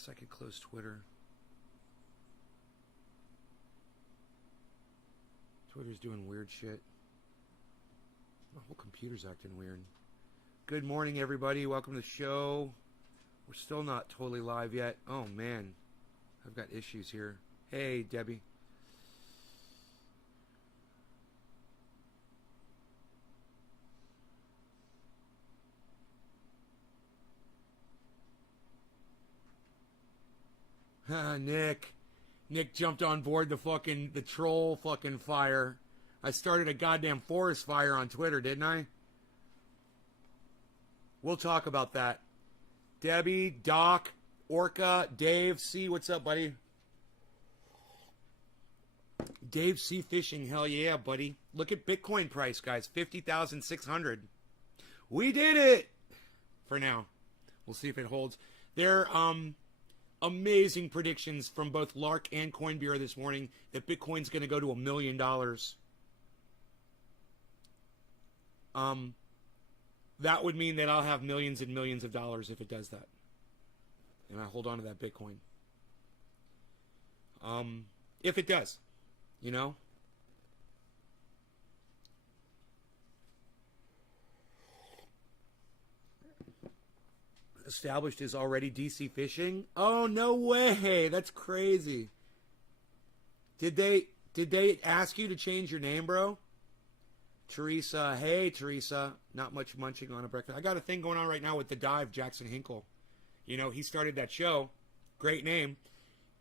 guess I could close Twitter. Twitter's doing weird shit. My whole computer's acting weird. Good morning, everybody. Welcome to the show. We're still not totally live yet. Oh, man. I've got issues here. Hey, Debbie. Nick. Nick jumped on board the troll fucking fire. I started a goddamn forest fire on Twitter, didn't I? We'll talk about that. Debbie, Doc, Orca, Dave C, what's up, buddy? Dave C Fishing, hell yeah, buddy. Look at Bitcoin price, guys, 50,600. We did it! For now. We'll see if it holds. They're, amazing predictions from both Lark and Coinbeer this morning that Bitcoin's going to go to $1 million. That would mean that I'll have millions and millions of dollars if it does that. And I hold on to that Bitcoin. If it does, you know? Established is already DC Fishing. Oh, no way. That's crazy. Did they ask you to change your name, bro? Teresa. Hey, Teresa. Not much munching on a breakfast. I got a thing going on right now with The Dive, Jackson Hinkle. You know, he started that show. Great name.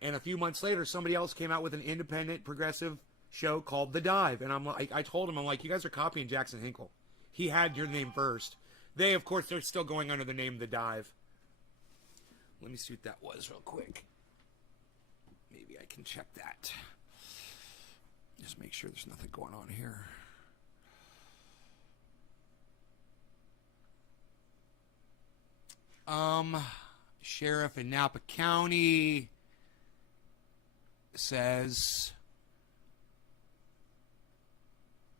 And a few months later, somebody else came out with an independent, progressive show called The Dive. And I told him, I'm like, you guys are copying Jackson Hinkle. He had your name first. They, of course, they're still going under the name The Dive. Let me see what that was real quick. Maybe I can check that. Just make sure there's nothing going on here. Sheriff in Napa County says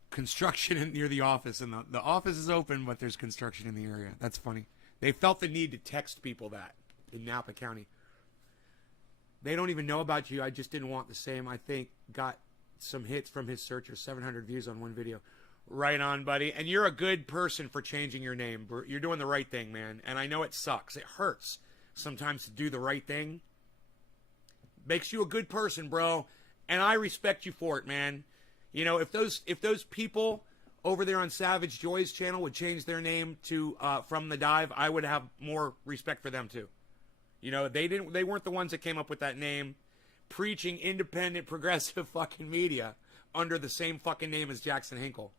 construction near the office, and the office is open, but there's construction in the area. That's funny. They felt the need to text people that in Napa County. They don't even know about you. I just didn't want the same. I think got some hits from his searcher, 700 views on one video. Right on, buddy. And you're a good person for changing your name. You're doing the right thing, man. And I know it sucks. It hurts sometimes to do the right thing. Makes you a good person, bro. And I respect you for it, man. You know, if those people over there on Savage Joy's channel would change their name to From the Dive, I would have more respect for them too. You know, they weren't the ones that came up with that name, preaching independent, progressive fucking media under the same fucking name as Jackson Hinkle.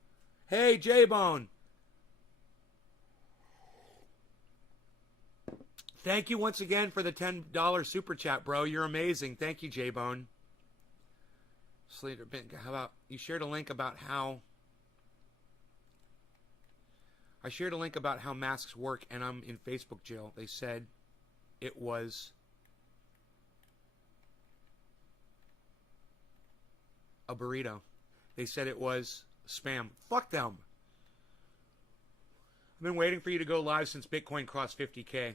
Hey, J-Bone. Thank you once again for the $10 super chat, bro. You're amazing. Thank you, J-Bone. Slater Bint, how about you shared a link about how masks work, and I'm in Facebook jail. They said it was a burrito. They said it was spam. Fuck them. I've been waiting for you to go live since Bitcoin crossed 50K.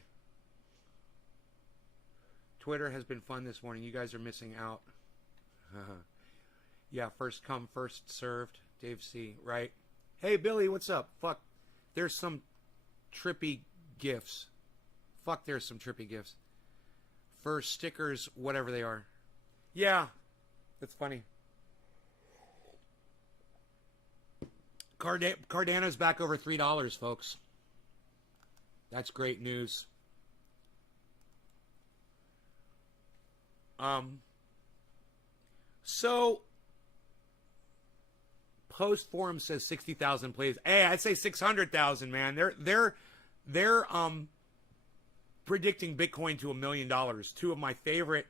Twitter has been fun this morning. You guys are missing out. Yeah, first come, first served. Dave C. Right. Hey, Billy, what's up? Fuck. There's some trippy gifts. Fuck, there's some trippy gifts. For stickers, whatever they are. Yeah, that's funny. Cardano's back over $3, folks. That's great news. So Post Forum says 60,000 plays. Hey, I'd say 600,000, man. They're predicting Bitcoin to $1 million. Two of my favorite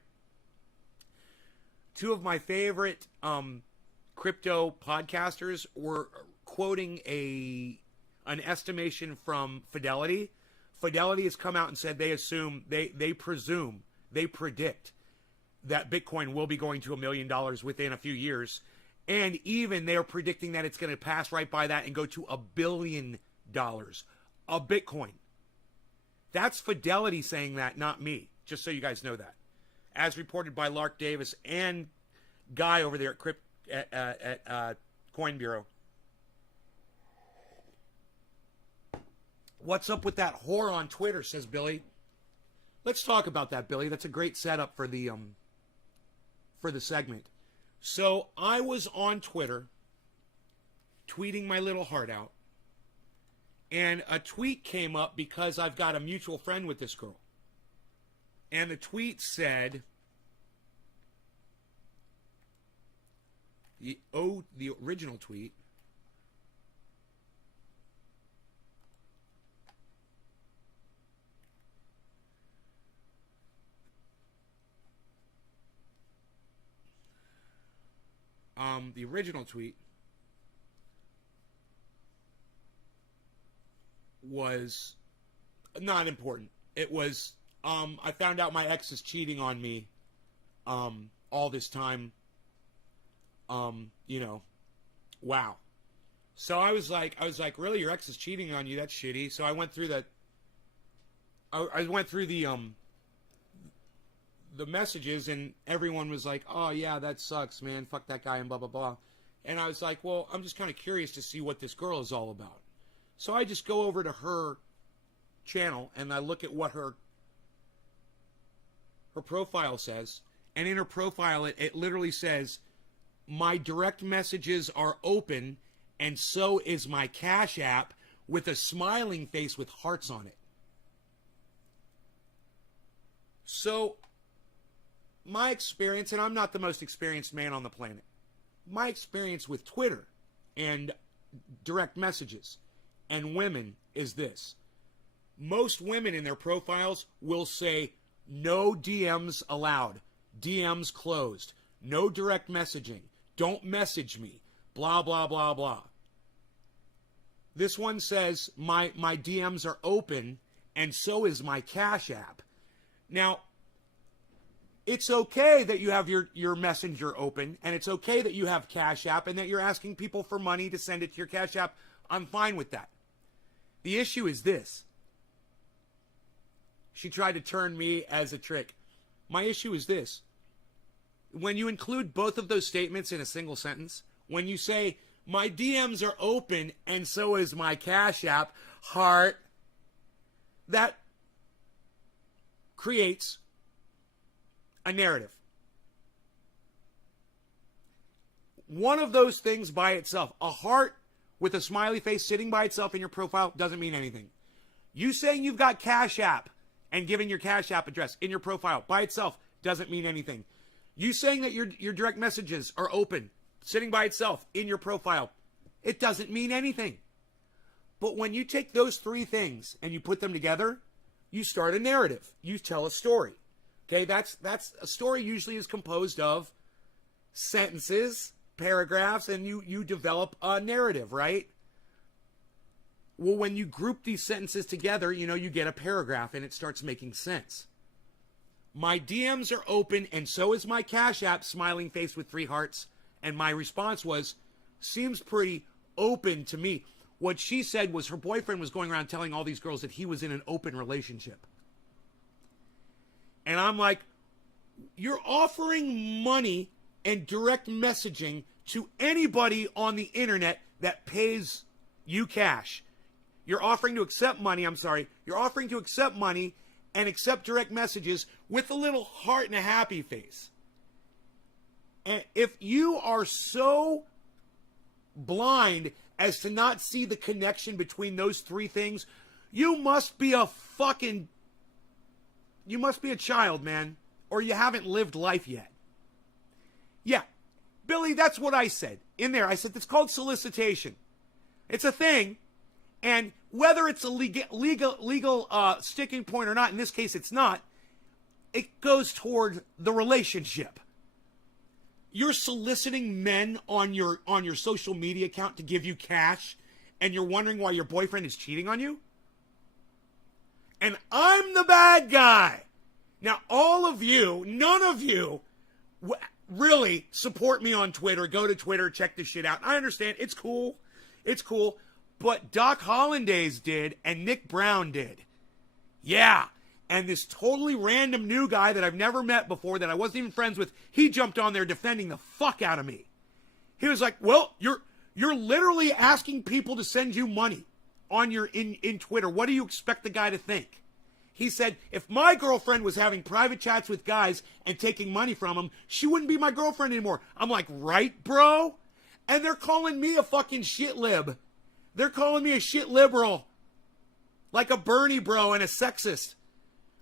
crypto podcasters were quoting an estimation from Fidelity. Fidelity has come out and said they predict that Bitcoin will be going to $1 million within a few years. And even they're predicting that it's going to pass right by that and go to $1 billion a Bitcoin. That's Fidelity saying that, not me. Just so you guys know that. As reported by Lark Davis and Guy over there at Coin Bureau. What's up with that whore on Twitter, says Billy. Let's talk about that, Billy. That's a great setup for the segment. So I was on Twitter tweeting my little heart out, and a tweet came up because I've got a mutual friend with this girl. And the tweet said, the original tweet, was not important. It was, I found out my ex is cheating on me all this time. Wow. So I was like, really, your ex is cheating on you? That's shitty. So I went through the messages, and everyone was like, oh yeah, that sucks, man. Fuck that guy and blah, blah, blah. And I was like, well, I'm just kind of curious to see what this girl is all about. So I just go over to her channel and I look at what her profile says. And in her profile, it literally says, my direct messages are open, and so is my Cash App, with a smiling face with hearts on it. So my experience, and I'm not the most experienced man on the planet, my experience with Twitter and direct messages and women is this. Most women in their profiles will say, no DMs allowed, DMs closed, no direct messaging, don't message me, blah, blah, blah, blah. This one says, my DMs are open, and so is my Cash App. Now, it's okay that you have your Messenger open, and it's okay that you have Cash App, and that you're asking people for money to send it to your Cash App. I'm fine with that. The issue is this. She tried to turn me as a trick. My issue is this. When you include both of those statements in a single sentence, when you say, my DMs are open, and so is my Cash App, heart, that creates a narrative. One of those things by itself, a heart with a smiley face sitting by itself in your profile, doesn't mean anything. You saying you've got Cash App and giving your Cash App address in your profile by itself doesn't mean anything. You saying that your direct messages are open, sitting by itself in your profile, it doesn't mean anything. But when you take those three things and you put them together, you start a narrative. You tell a story. Okay, that's a story usually is composed of sentences, paragraphs, and you develop a narrative, right? Well, when you group these sentences together, you get a paragraph and it starts making sense. My DMs are open, and so is my Cash App, smiling face with 3 hearts. And my response was, seems pretty open to me. What she said was her boyfriend was going around telling all these girls that he was in an open relationship. And I'm like, you're offering money and direct messaging to anybody on the internet that pays you cash. You're offering to accept money, You're offering to accept money and accept direct messages with a little heart and a happy face. And if you are so blind as to not see the connection between those three things, you must be a child, man, or you haven't lived life yet. Yeah, Billy, that's what I said. In there, I said, it's called solicitation. It's a thing, and whether it's a legal sticking point or not, in this case it's not, it goes toward the relationship. You're soliciting men on your social media account to give you cash, and you're wondering why your boyfriend is cheating on you? And I'm the bad guy. Now, all of you, none of you really support me on Twitter. Go to Twitter, check this shit out. I understand. It's cool. It's cool. But Doc Hollandaise did, and Nick Brown did. Yeah. And this totally random new guy that I've never met before, that I wasn't even friends with, he jumped on there defending the fuck out of me. He was like, well, you're literally asking people to send you money on your in Twitter. What do you expect the guy to think? He said, if my girlfriend was having private chats with guys and taking money from them, she wouldn't be my girlfriend anymore. I'm like, right, bro? And they're calling me a fucking shit lib. They're calling me a shit liberal. Like a Bernie bro and a sexist.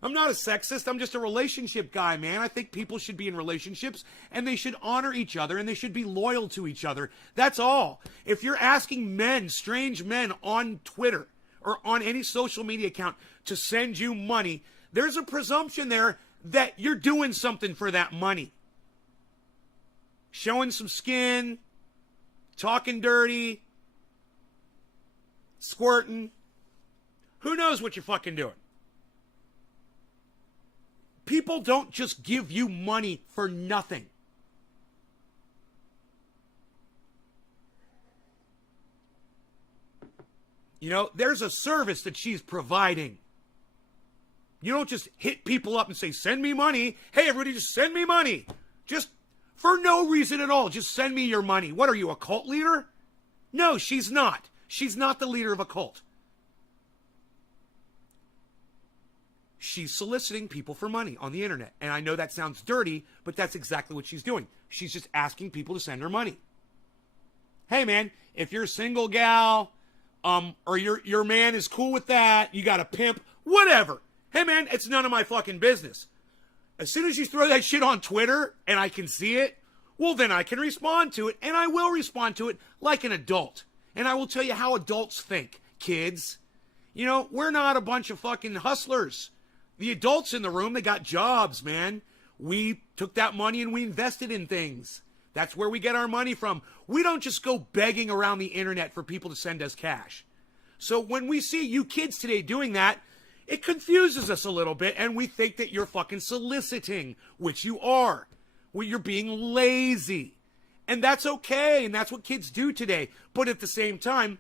I'm not a sexist. I'm just a relationship guy, man. I think people should be in relationships and they should honor each other and they should be loyal to each other. That's all. If you're asking men, strange men on Twitter or on any social media account to send you money, there's a presumption there that you're doing something for that money. Showing some skin, talking dirty, squirting. Who knows what you're fucking doing? People don't just give you money for nothing. You know, there's a service that she's providing. You don't just hit people up and say, send me money. Hey, everybody, just send me money. Just for no reason at all. Just send me your money. What are you, a cult leader? No, she's not. She's not the leader of a cult. She's soliciting people for money on the internet. And I know that sounds dirty, but that's exactly what she's doing. She's just asking people to send her money. Hey, man, if you're a single gal, or your man is cool with that, you got a pimp, whatever. Hey, man, it's none of my fucking business. As soon as you throw that shit on Twitter and I can see it, well, then I can respond to it, and I will respond to it like an adult. And I will tell you how adults think, kids. You know, we're not a bunch of fucking hustlers. The adults in the room, they got jobs, man. We took that money and we invested in things. That's where we get our money from. We don't just go begging around the internet for people to send us cash. So when we see you kids today doing that, it confuses us a little bit, and we think that you're fucking soliciting, which you are. Well, you're being lazy. And that's okay, and that's what kids do today. But at the same time,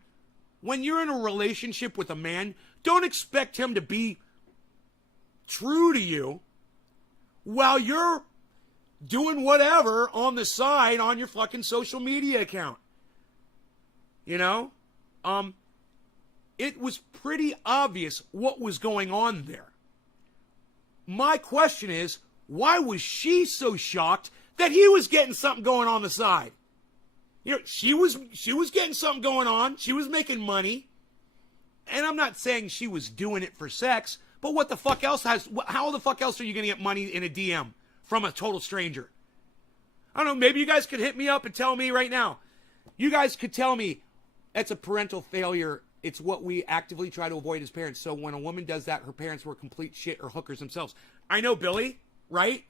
when you're in a relationship with a man, don't expect him to be true to you while you're doing whatever on the side on your fucking social media account. You know? It was pretty obvious what was going on there. My question is, why was she so shocked that he was getting something going on the side? You know, she was getting something going on. She was making money. And I'm not saying she was doing it for sex, but what the fuck else how the fuck else are you going to get money in a DM from a total stranger? I don't know, maybe you guys could hit me up and tell me right now. You guys could tell me that's a parental failure. It's what we actively try to avoid as parents. So when a woman does that, her parents were complete shit or hookers themselves. I know, Billy, right?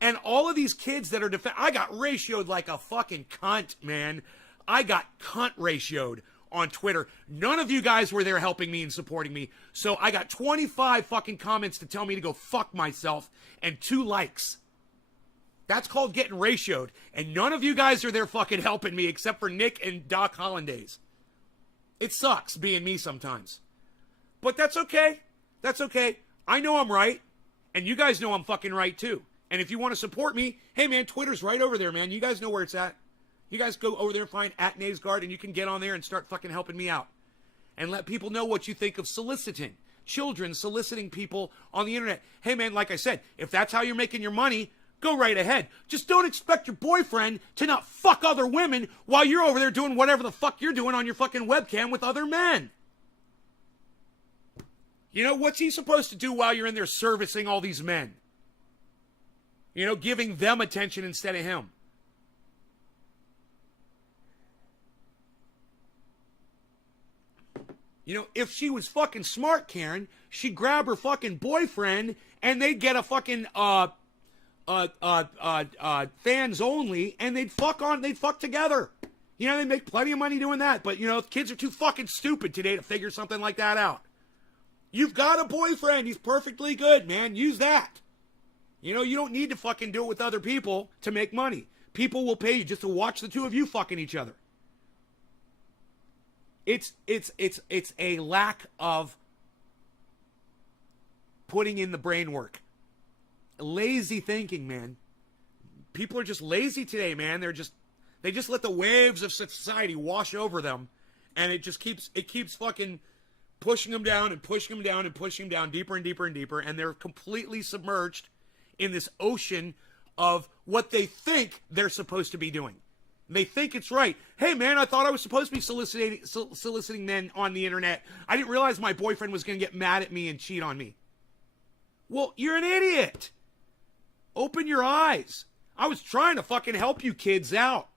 And all of these kids that are I got ratioed like a fucking cunt, man. I got cunt ratioed on Twitter. None of you guys were there helping me and supporting me. So I got 25 fucking comments to tell me to go fuck myself and 2 likes. That's called getting ratioed. And none of you guys are there fucking helping me except for Nick and Doc Hollandaise. It sucks being me sometimes. But that's okay. That's okay. I know I'm right. And you guys know I'm fucking right too. And if you want to support me, hey man, Twitter's right over there, man. You guys know where it's at. You guys go over there and find @Naysguard and you can get on there and start fucking helping me out. And let people know what you think of soliciting. Children soliciting people on the internet. Hey man, like I said, if that's how you're making your money, go right ahead. Just don't expect your boyfriend to not fuck other women while you're over there doing whatever the fuck you're doing on your fucking webcam with other men. You know, what's he supposed to do while you're in there servicing all these men? You know, giving them attention instead of him. You know, if she was fucking smart, Karen, she'd grab her fucking boyfriend and they'd get a fucking fans only, and they'd fuck together. You know, they make plenty of money doing that. But, you know, kids are too fucking stupid today to figure something like that out. You've got a boyfriend. He's perfectly good, man. Use that. You know, you don't need to fucking do it with other people to make money. People will pay you just to watch the two of you fucking each other. It's a lack of putting in the brain work. Lazy thinking, man. People are just lazy today, man. They just let the waves of society wash over them, and it keeps fucking pushing them down and pushing them down and pushing them down deeper and deeper and deeper, and they're completely submerged in this ocean of what they think they're supposed to be doing. They think it's right. Hey, man, I thought I was supposed to be soliciting men on the internet. I didn't realize my boyfriend was going to get mad at me and cheat on me. Well, you're an idiot. Open your eyes. I was trying to fucking help you kids out.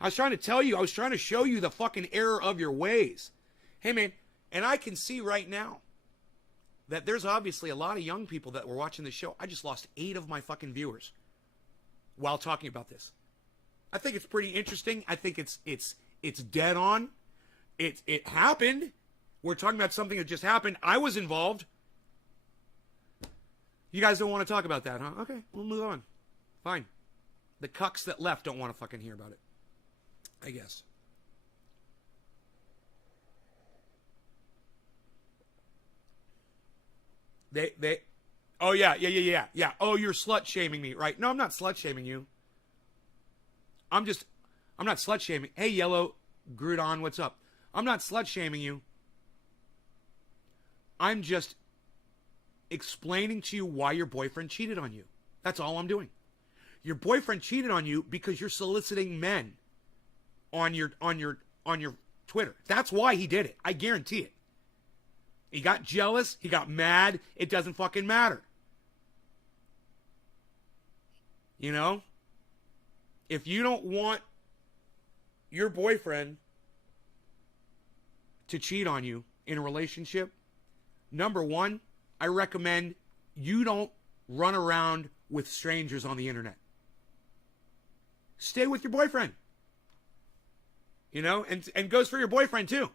I was trying to show you the fucking error of your ways. Hey, man, and I can see right now that there's obviously a lot of young people that were watching this show. I just lost 8 of my fucking viewers while talking about this. I think it's pretty interesting. I think it's dead on. It happened. We're talking about something that just happened. I was involved. You guys don't want to talk about that, huh? Okay, we'll move on. Fine. The cucks that left don't want to fucking hear about it, I guess. They oh yeah. Oh, you're slut shaming me, right? No, I'm not slut shaming you. I'm not slut shaming. Hey, Yellow Groudon, what's up? I'm not slut shaming you. I'm just explaining to you why your boyfriend cheated on you. That's all I'm doing. Your boyfriend cheated on you because you're soliciting men on your Twitter. That's why he did it. I guarantee it. He got jealous. He got mad. It doesn't fucking matter. You know? If you don't want your boyfriend to cheat on you in a relationship, number one, I recommend you don't run around with strangers on the internet. Stay with your boyfriend. You know, and goes for your boyfriend too.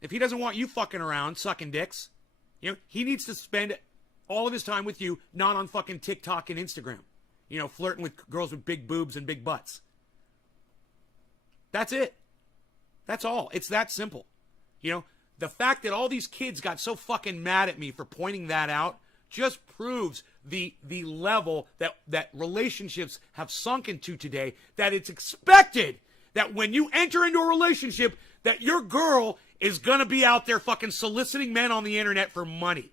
If he doesn't want you fucking around, sucking dicks, you know, he needs to spend all of his time with you, not on fucking TikTok and Instagram. You know, flirting with girls with big boobs and big butts. That's it. That's all. It's that simple. You know, the fact that all these kids got so fucking mad at me for pointing that out just proves the level that relationships have sunk into today, that it's expected that when you enter into a relationship that your girl is going to be out there fucking soliciting men on the internet for money.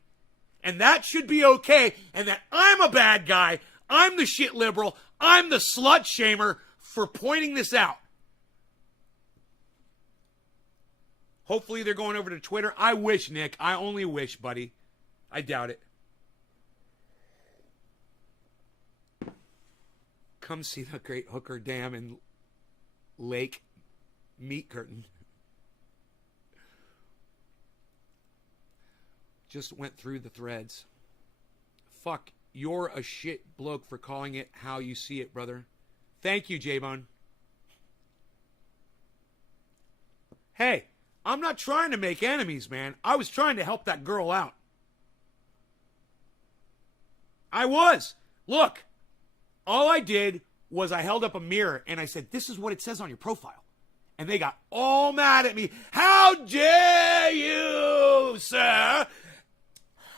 And that should be okay, and that I'm a bad guy, I'm the shit liberal, I'm the slut shamer for pointing this out. Hopefully they're going over to Twitter. I wish, Nick. I only wish, buddy. I doubt it. Come see the Great Hooker Dam and Lake Meat Curtain. Just went through the threads. Fuck, you're a shit bloke for calling it how you see it, brother. Thank you, J-Bone. Hey, I'm not trying to make enemies, man. I was trying to help that girl out. I was. Look, all I did was I held up a mirror and I said, this is what it says on your profile. And they got all mad at me. How dare you, sir?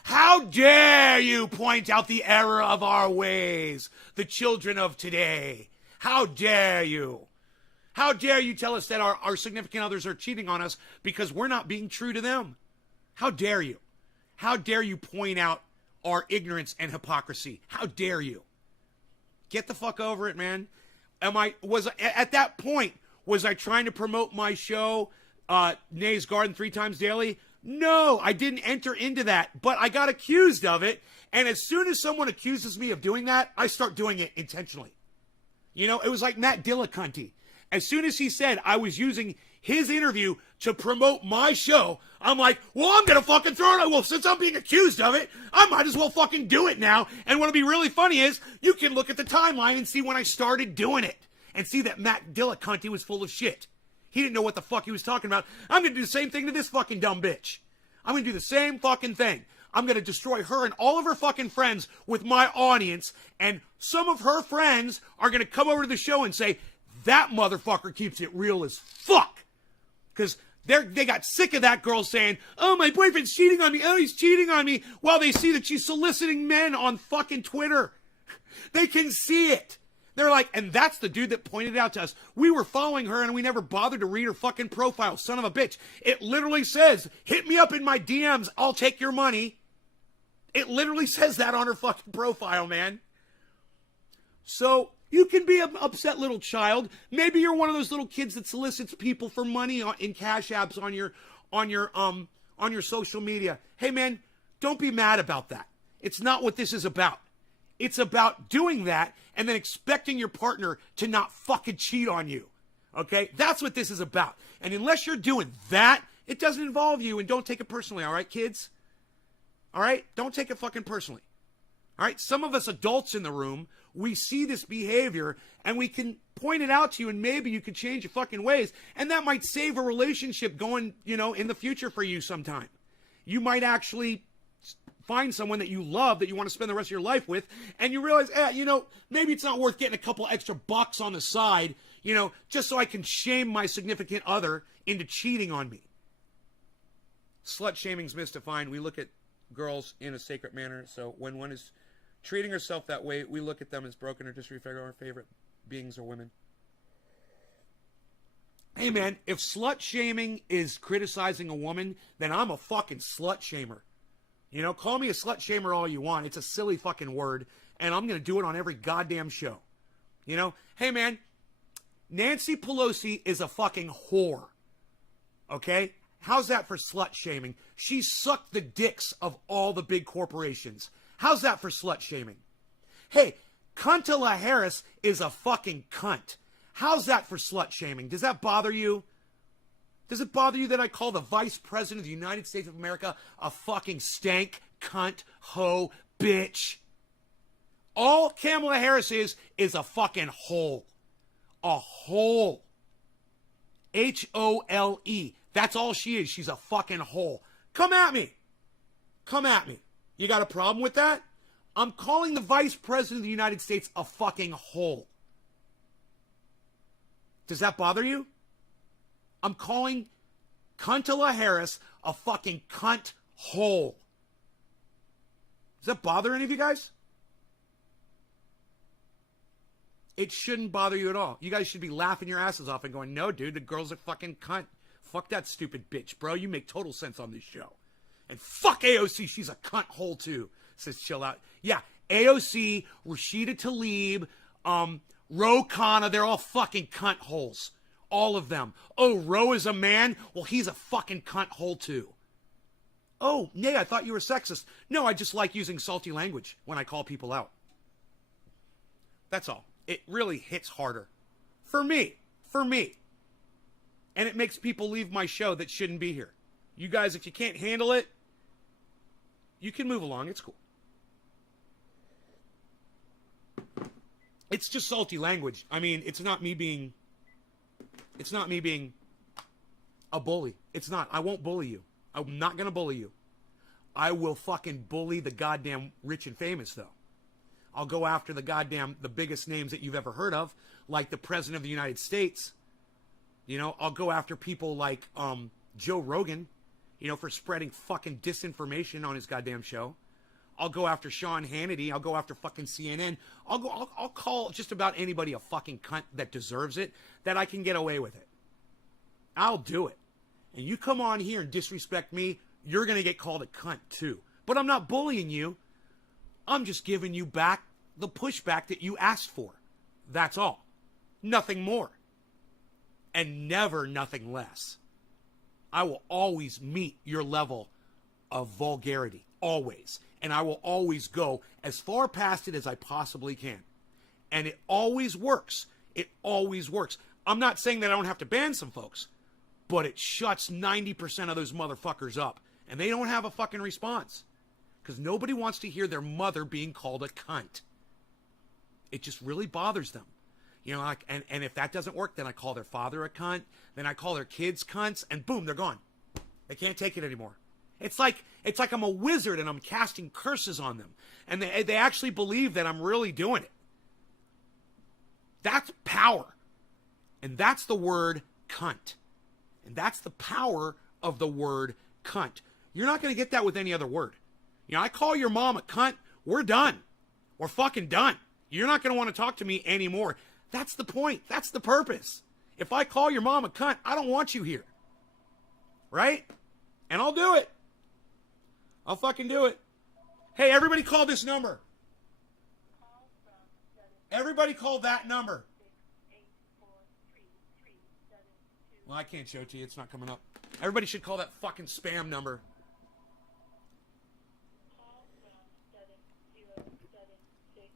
How dare you point out the error of our ways, the children of today? How dare you? How dare you tell us that our significant others are cheating on us because we're not being true to them? How dare you? How dare you point out our ignorance and hypocrisy? How dare you? Get the fuck over it, man. At that point, was I trying to promote my show, Nay's Garden 3 times daily? No, I didn't enter into that, but I got accused of it. And as soon as someone accuses me of doing that, I start doing it intentionally. You know, it was like Matt Dillacunty. As soon as he said I was using his interview to promote my show, I'm like, well, I'm going to fucking throw it. Well, since I'm being accused of it, I might as well fucking do it now. And what'll be really funny is you can look at the timeline and see when I started doing it and see that Matt Dillacunty was full of shit. He didn't know what the fuck he was talking about. I'm going to do the same thing to this fucking dumb bitch. I'm going to do the same fucking thing. I'm going to destroy her and all of her fucking friends with my audience. And some of her friends are going to come over to the show and say, that motherfucker keeps it real as fuck. Because They got sick of that girl saying, oh, my boyfriend's cheating on me. Oh, he's cheating on me. While they see that she's soliciting men on fucking Twitter. They can see it. They're like, and that's the dude that pointed it out to us. We were following her and we never bothered to read her fucking profile. Son of a bitch. It literally says, hit me up in my DMs. I'll take your money. It literally says that on her fucking profile, man. So you can be an upset little child. Maybe you're one of those little kids that solicits people for money in cash apps on your social media. Hey, man, don't be mad about that. It's not what this is about. It's about doing that and then expecting your partner to not fucking cheat on you. Okay? That's what this is about. And unless you're doing that, it doesn't involve you, and don't take it personally, all right, kids? All right? Don't take it fucking personally. All right? Some of us adults in the room, we see this behavior and we can point it out to you, and maybe you could change your fucking ways, and that might save a relationship going, in the future for you sometime. You might actually find someone that you love, that you want to spend the rest of your life with, and you realize, maybe it's not worth getting a couple extra bucks on the side, just so I can shame my significant other into cheating on me. Slut shaming's misdefined. We look at girls in a sacred manner, so when one is treating herself that way, we look at them as broken or disrespectful. Our favorite beings are women. Hey, man, if slut shaming is criticizing a woman, then I'm a fucking slut shamer. Call me a slut shamer all you want. It's a silly fucking word, and I'm going to do it on every goddamn show. Hey, man, Nancy Pelosi is a fucking whore. Okay? How's that for slut shaming? She sucked the dicks of all the big corporations. How's that for slut shaming? Hey, Kamala Harris is a fucking cunt. How's that for slut shaming? Does that bother you? Does it bother you that I call the Vice President of the United States of America a fucking stank, cunt, hoe, bitch? All Kamala Harris is a fucking hole. A hole. H-O-L-E. That's all she is. She's a fucking hole. Come at me. Come at me. You got a problem with that? I'm calling the Vice President of the United States a fucking hole. Does that bother you? I'm calling Kamala Harris a fucking cunt hole. Does that bother any of you guys? It shouldn't bother you at all. You guys should be laughing your asses off and going, no, dude, the girl's a fucking cunt. Fuck that stupid bitch, bro. You make total sense on this show. And fuck AOC, she's a cunt hole too. Says chill out. Yeah, AOC, Rashida Tlaib, Ro Khanna, they're all fucking cunt holes. All of them. Oh, Ro is a man? Well, he's a fucking cunt hole too. Oh, Nay, I thought you were sexist. No, I just like using salty language when I call people out. That's all. It really hits harder. For me. And it makes people leave my show that shouldn't be here. You guys, if you can't handle it, you can move along. It's cool. It's just salty language. I mean, it's not me being a bully. It's not. I won't bully you. I'm not going to bully you. I will fucking bully the goddamn rich and famous, though. I'll go after the biggest names that you've ever heard of, like the President of the United States. I'll go after people like Joe Rogan, for spreading fucking disinformation on his goddamn show. I'll go after Sean Hannity. I'll go after fucking CNN. I'll call just about anybody a fucking cunt that deserves it, that I can get away with it. I'll do it. And you come on here and disrespect me, you're going to get called a cunt too. But I'm not bullying you. I'm just giving you back the pushback that you asked for. That's all. Nothing more. And never nothing less. I will always meet your level of vulgarity. Always. And I will always go as far past it as I possibly can. And it always works. It always works. I'm not saying that I don't have to ban some folks, but it shuts 90% of those motherfuckers up. And they don't have a fucking response. Because nobody wants to hear their mother being called a cunt. It just really bothers them. And if that doesn't work, then I call their father a cunt. Then I call their kids cunts, and boom, they're gone. They can't take it anymore. It's like I'm a wizard and I'm casting curses on them. And they actually believe that I'm really doing it. That's power. And that's the word cunt. And that's the power of the word cunt. You're not going to get that with any other word. You know, I call your mom a cunt, we're done. We're fucking done. You're not going to want to talk to me anymore. That's the point. That's the purpose. If I call your mom a cunt, I don't want you here. Right? And I'll do it. I'll fucking do it. Hey, everybody call this number. Everybody call that number. Well, I can't show it to you. It's not coming up. Everybody should call that fucking spam number.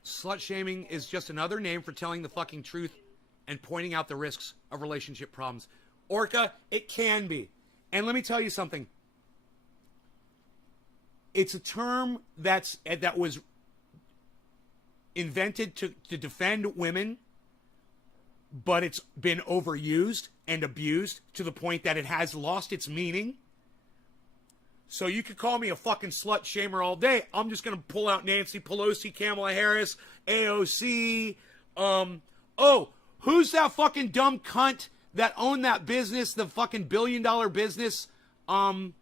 Slut shaming is just another name for telling the fucking truth and pointing out the risks of relationship problems. Orca, it can be. And let me tell you something. It's a term that was invented to defend women, but it's been overused and abused to the point that it has lost its meaning. So you could call me a fucking slut shamer all day. I'm just going to pull out Nancy Pelosi, Kamala Harris, AOC. Who's that fucking dumb cunt that owned that business, the fucking billion-dollar business? Amy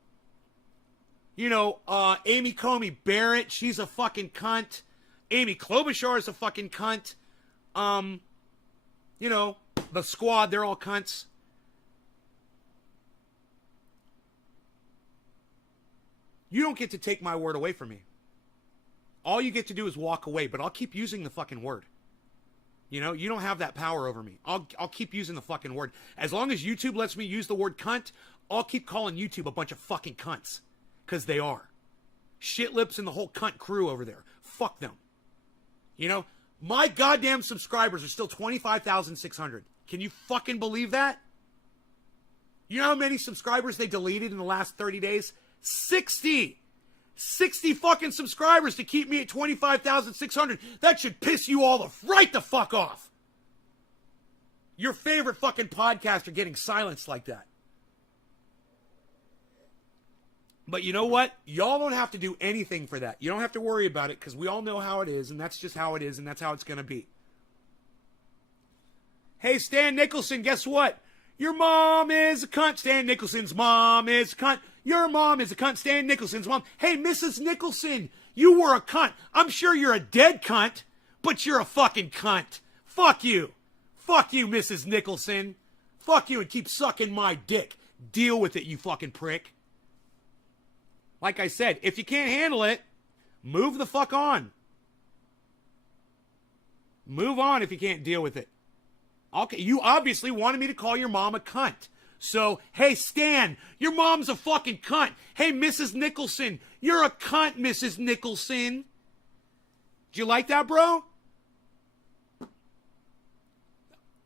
Coney Barrett, she's a fucking cunt. Amy Klobuchar is a fucking cunt. The squad, they're all cunts. You don't get to take my word away from me. All you get to do is walk away, but I'll keep using the fucking word. You know, you don't have that power over me. I'll keep using the fucking word. As long as YouTube lets me use the word cunt, I'll keep calling YouTube a bunch of fucking cunts. Because they are. Shit lips and the whole cunt crew over there. Fuck them. You know, my goddamn subscribers are still 25,600. Can you fucking believe that? You know how many subscribers they deleted in the last 30 days? 60 fucking subscribers to keep me at 25,600. That should piss you all right the fuck off. Your favorite fucking podcaster getting silenced like that. But you know what? Y'all don't have to do anything for that. You don't have to worry about it because we all know how it is, and that's just how it is, and that's how it's going to be. Hey, Stan Nicholson, guess what? Your mom is a cunt. Stan Nicholson's mom is a cunt. Your mom is a cunt. Stan Nicholson's mom. Hey, Mrs. Nicholson, you were a cunt. I'm sure you're a dead cunt, but you're a fucking cunt. Fuck you. Fuck you, Mrs. Nicholson. Fuck you and keep sucking my dick. Deal with it, you fucking prick. Like I said, if you can't handle it, move the fuck on. Move on if you can't deal with it. Okay, you obviously wanted me to call your mom a cunt. So, hey, Stan, your mom's a fucking cunt. Hey, Mrs. Nicholson, you're a cunt, Mrs. Nicholson. Do you like that, bro?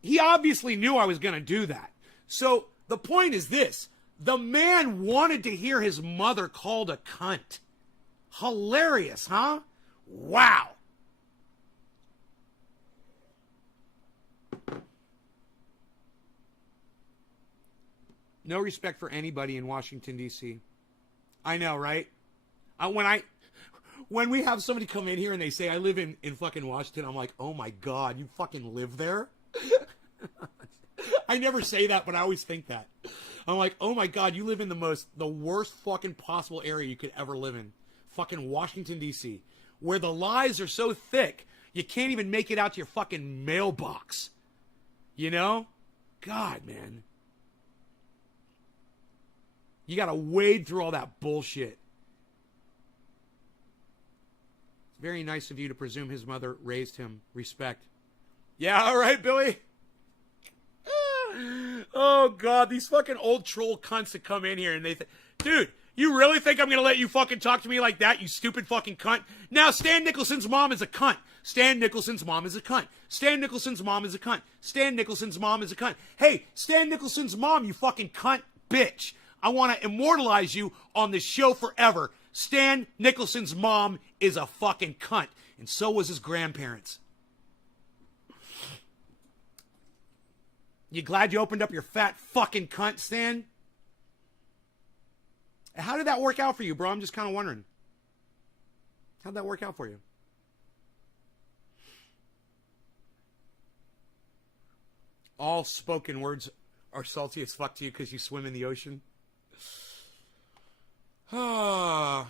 He obviously knew I was going to do that. So, the point is this. The man wanted to hear his mother called a cunt. Hilarious, huh? Wow. No respect for anybody in Washington, D.C. I know, right? When we have somebody come in here and they say, I live in fucking Washington, I'm like, oh my God, you fucking live there? I never say that, but I always think that. I'm like, oh my God, you live in the worst fucking possible area you could ever live in. Fucking Washington, D.C. Where the lies are so thick, you can't even make it out to your fucking mailbox. You know? God, man. You gotta wade through all that bullshit. It's very nice of you to presume his mother raised him. Respect. Yeah, all right, Billy. Oh, God, these fucking old troll cunts that come in here and they think, dude, you really think I'm going to let you fucking talk to me like that, you stupid fucking cunt? Now, Stan Nicholson's mom is a cunt. Stan Nicholson's mom is a cunt. Stan Nicholson's mom is a cunt. Stan Nicholson's mom is a cunt. Hey, Stan Nicholson's mom, you fucking cunt bitch. I want to immortalize you on this show forever. Stan Nicholson's mom is a fucking cunt. And so was his grandparents. You glad you opened up your fat fucking cunt, Stan? How did that work out for you, bro? I'm just kind of wondering. How'd that work out for you? All spoken words are salty as fuck to you because you swim in the ocean. Ah.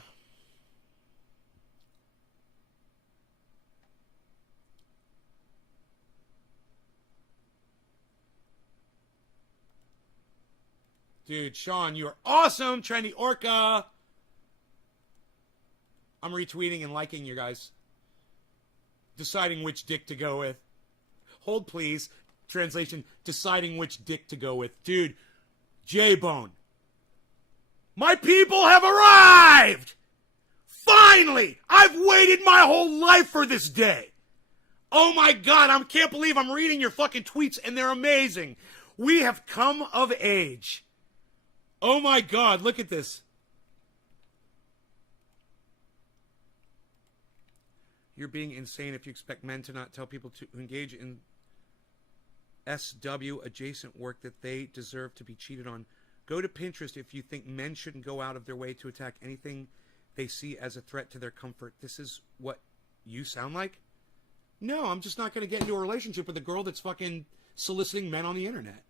Dude, Sean, you're awesome. Trendy Orca. I'm retweeting and liking you guys. Deciding which dick to go with. Hold, please. Translation, deciding which dick to go with. Dude, J-Bone. My people have arrived! Finally! I've waited my whole life for this day. Oh my God, I can't believe I'm reading your fucking tweets and they're amazing. We have come of age. Oh my God, look at this. You're being insane if you expect men to not tell people to engage in SW adjacent work that they deserve to be cheated on. Go to Pinterest if you think men shouldn't go out of their way to attack anything they see as a threat to their comfort. This is what you sound like? No, I'm just not going to get into a relationship with a girl that's fucking soliciting men on the internet.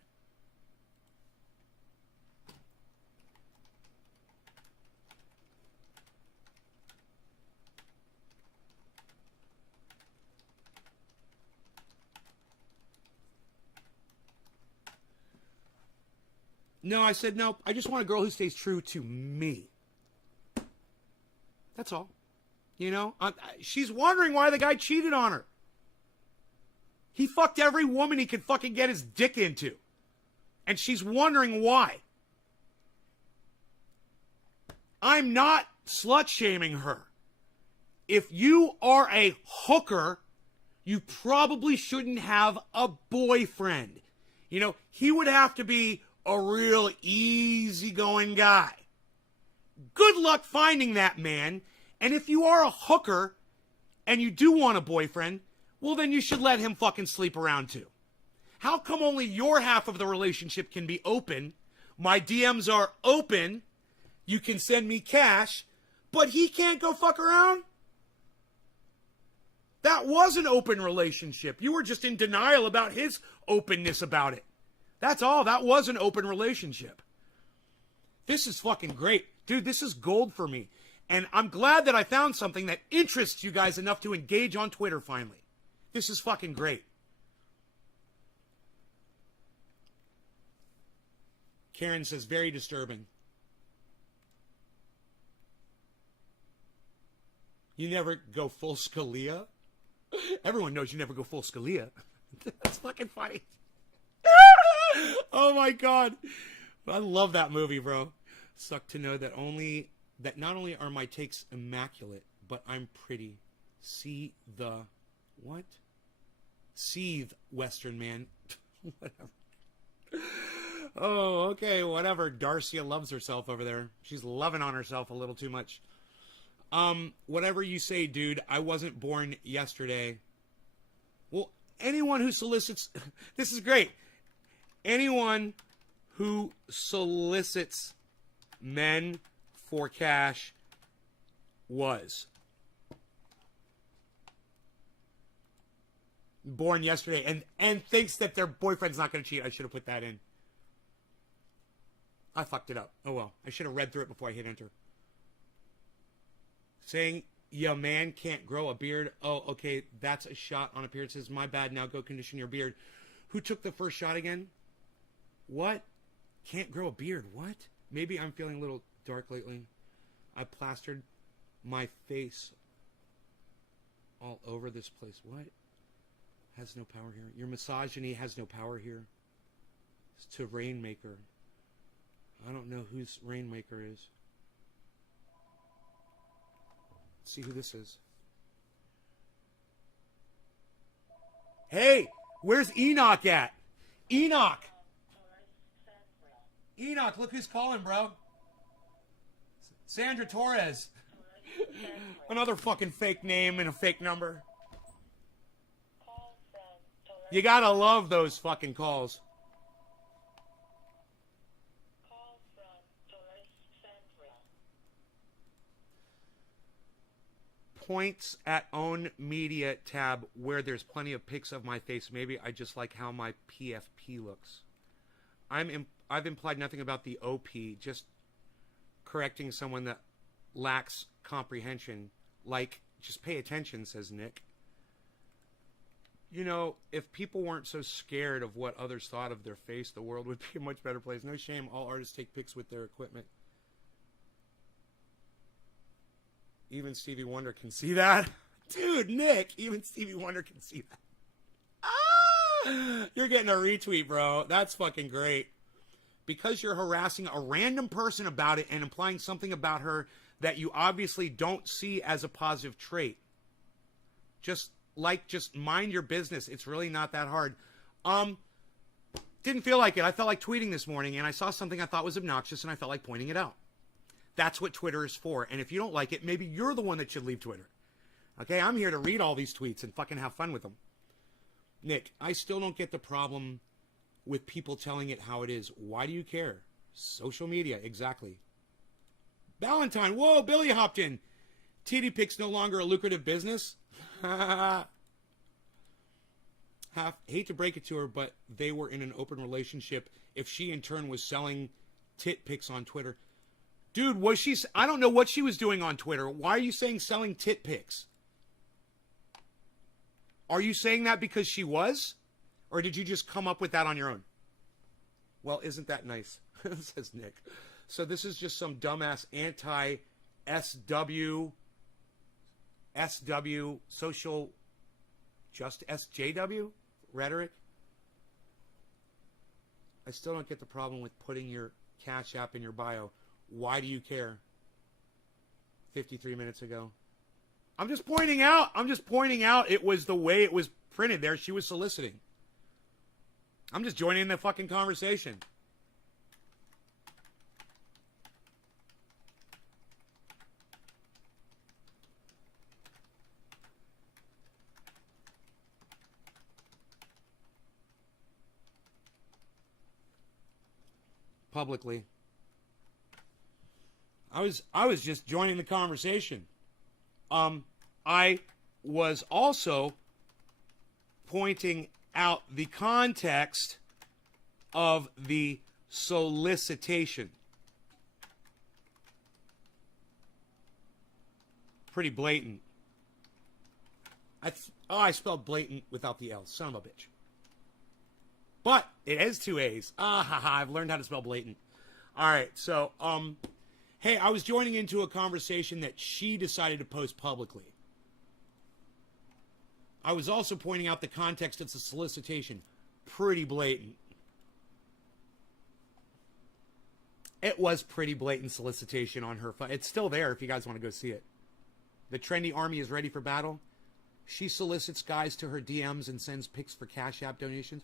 No, I said, no, I just want a girl who stays true to me. That's all. You know, she's wondering why the guy cheated on her. He fucked every woman he could fucking get his dick into. And she's wondering why. I'm not slut-shaming her. If you are a hooker, you probably shouldn't have a boyfriend. You know, he would have to be a real easygoing guy. Good luck finding that man. And if you are a hooker and you do want a boyfriend, well, then you should let him fucking sleep around too. How come only your half of the relationship can be open? My DMs are open. You can send me cash, but he can't go fuck around? That was an open relationship. You were just in denial about his openness about it. That's all. That was an open relationship. This is fucking great. Dude, this is gold for me. And I'm glad that I found something that interests you guys enough to engage on Twitter finally. This is fucking great. Karen says, very disturbing. You never go full Scalia? Everyone knows you never go full Scalia. That's fucking funny. Oh my God. I love that movie, bro. Suck to know that not only are my takes immaculate, but I'm pretty. See the what? Seethe, Western man. Whatever. Oh, okay, whatever. Darcia loves herself over there. She's loving on herself a little too much. Whatever you say, dude, I wasn't born yesterday. Well, anyone who solicits... This is great. Anyone who solicits men for cash was born yesterday and thinks that their boyfriend's not going to cheat. I should have put that in. I fucked it up. Oh well. I should have read through it before I hit enter. Saying your man can't grow a beard. Oh, okay. That's a shot on appearances. My bad. Now go condition your beard. Who took the first shot again? What? Can't grow a beard. What? Maybe I'm feeling a little dark lately. I plastered my face all over this place. What? Has no power here. Your misogyny has no power here. It's to Rainmaker. I don't know whose Rainmaker is. Let's see who this is. Hey, where's Enoch at? Enoch! Enoch, look who's calling, bro. Sandra Torres. Another fucking fake name and a fake number. You gotta love those fucking calls. Points at own media tab where there's plenty of pics of my face. Maybe I just like how my PFP looks. I've implied nothing about the OP, just correcting someone that lacks comprehension. Like, just pay attention, says Nick. You know, if people weren't so scared of what others thought of their face, the world would be a much better place. No shame, all artists take pics with their equipment. Even Stevie Wonder can see that. Dude, Nick, even Stevie Wonder can see that. Ah! You're getting a retweet, bro. That's fucking great. Because you're harassing a random person about it and implying something about her that you obviously don't see as a positive trait. Just mind your business. It's really not that hard. Didn't feel like it. I felt like tweeting this morning, and I saw something I thought was obnoxious, and I felt like pointing it out. That's what Twitter is for. And if you don't like it, maybe you're the one that should leave Twitter. Okay, I'm here to read all these tweets and fucking have fun with them. Nick, I still don't get the problem with people telling it how it is. Why do you care? Social media, exactly. Valentine, whoa, Billy hopped in. TD Pics no longer a lucrative business? Hate to break it to her, but they were in an open relationship if she in turn was selling tit pics on Twitter. Dude, was she... I don't know what she was doing on Twitter. Why are you saying selling tit pics? Are you saying that because she was? Or did you just come up with that on your own? Well, isn't that nice? Says Nick. So this is just some dumbass anti-SW social just SJW rhetoric. I still don't get the problem with putting your Cash App in your bio. Why do you care? 53 minutes ago. I'm just pointing out it was the way it was printed there. She was soliciting. I'm just joining in the fucking conversation. Publicly. I was just joining the conversation. I was also pointing out the context of the solicitation. Pretty blatant. I spelled blatant without the L. Son of a bitch. But it has two A's. I've learned how to spell blatant. All right, so, hey, I was joining into a conversation that she decided to post publicly. I was also pointing out the context of the solicitation. Pretty blatant. It was pretty blatant solicitation on her phone. It's still there if you guys want to go see it. The trendy army is ready for battle. She solicits guys to her DMs and sends pics for Cash App donations.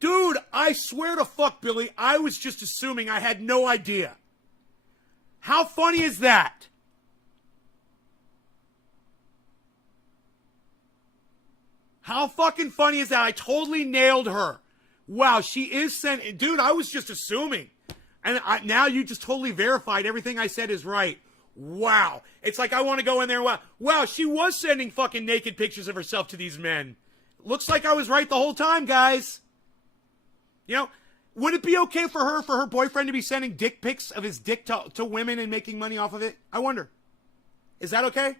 Dude, I swear to fuck, Billy, I was just assuming. I had no idea. How funny is that? How fucking funny is that? I totally nailed her. Wow, she is sending... Dude, I was just assuming. And now you just totally verified everything I said is right. Wow. It's like I want to go in there and wow, she was sending fucking naked pictures of herself to these men. Looks like I was right the whole time, guys. You know, would it be okay for her boyfriend to be sending dick pics of his dick to women and making money off of it? I wonder. Is that okay?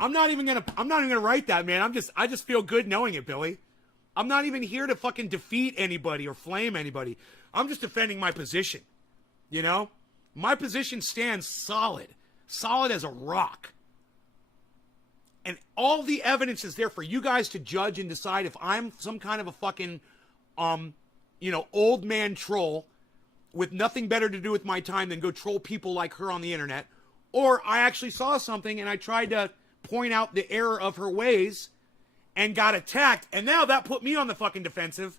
I'm not even gonna write that, man. I just feel good knowing it, Billy. I'm not even here to fucking defeat anybody or flame anybody. I'm just defending my position. You know? My position stands solid. Solid as a rock. And all the evidence is there for you guys to judge and decide if I'm some kind of a fucking, old man troll with nothing better to do with my time than go troll people like her on the internet. Or I actually saw something and I tried to point out the error of her ways and got attacked. And now that put me on the fucking defensive.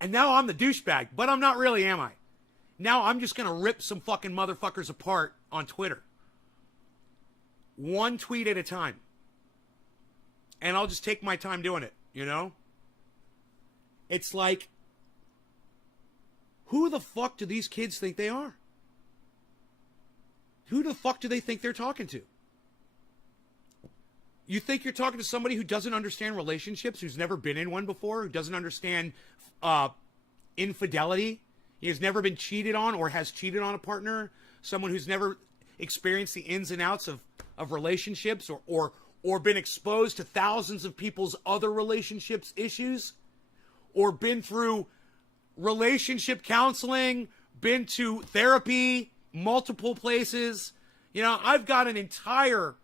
And now I'm the douchebag. But I'm not really, am I? Now I'm just going to rip some fucking motherfuckers apart on Twitter. One tweet at a time. And I'll just take my time doing it, you know? It's like, who the fuck do these kids think they are? Who the fuck do they think they're talking to? You think you're talking to somebody who doesn't understand relationships, who's never been in one before, who doesn't understand infidelity, he has never been cheated on or has cheated on a partner, someone who's never experienced the ins and outs of relationships or been exposed to thousands of people's other relationships issues, or been through relationship counseling, been to therapy, multiple places. You know, I've got an entire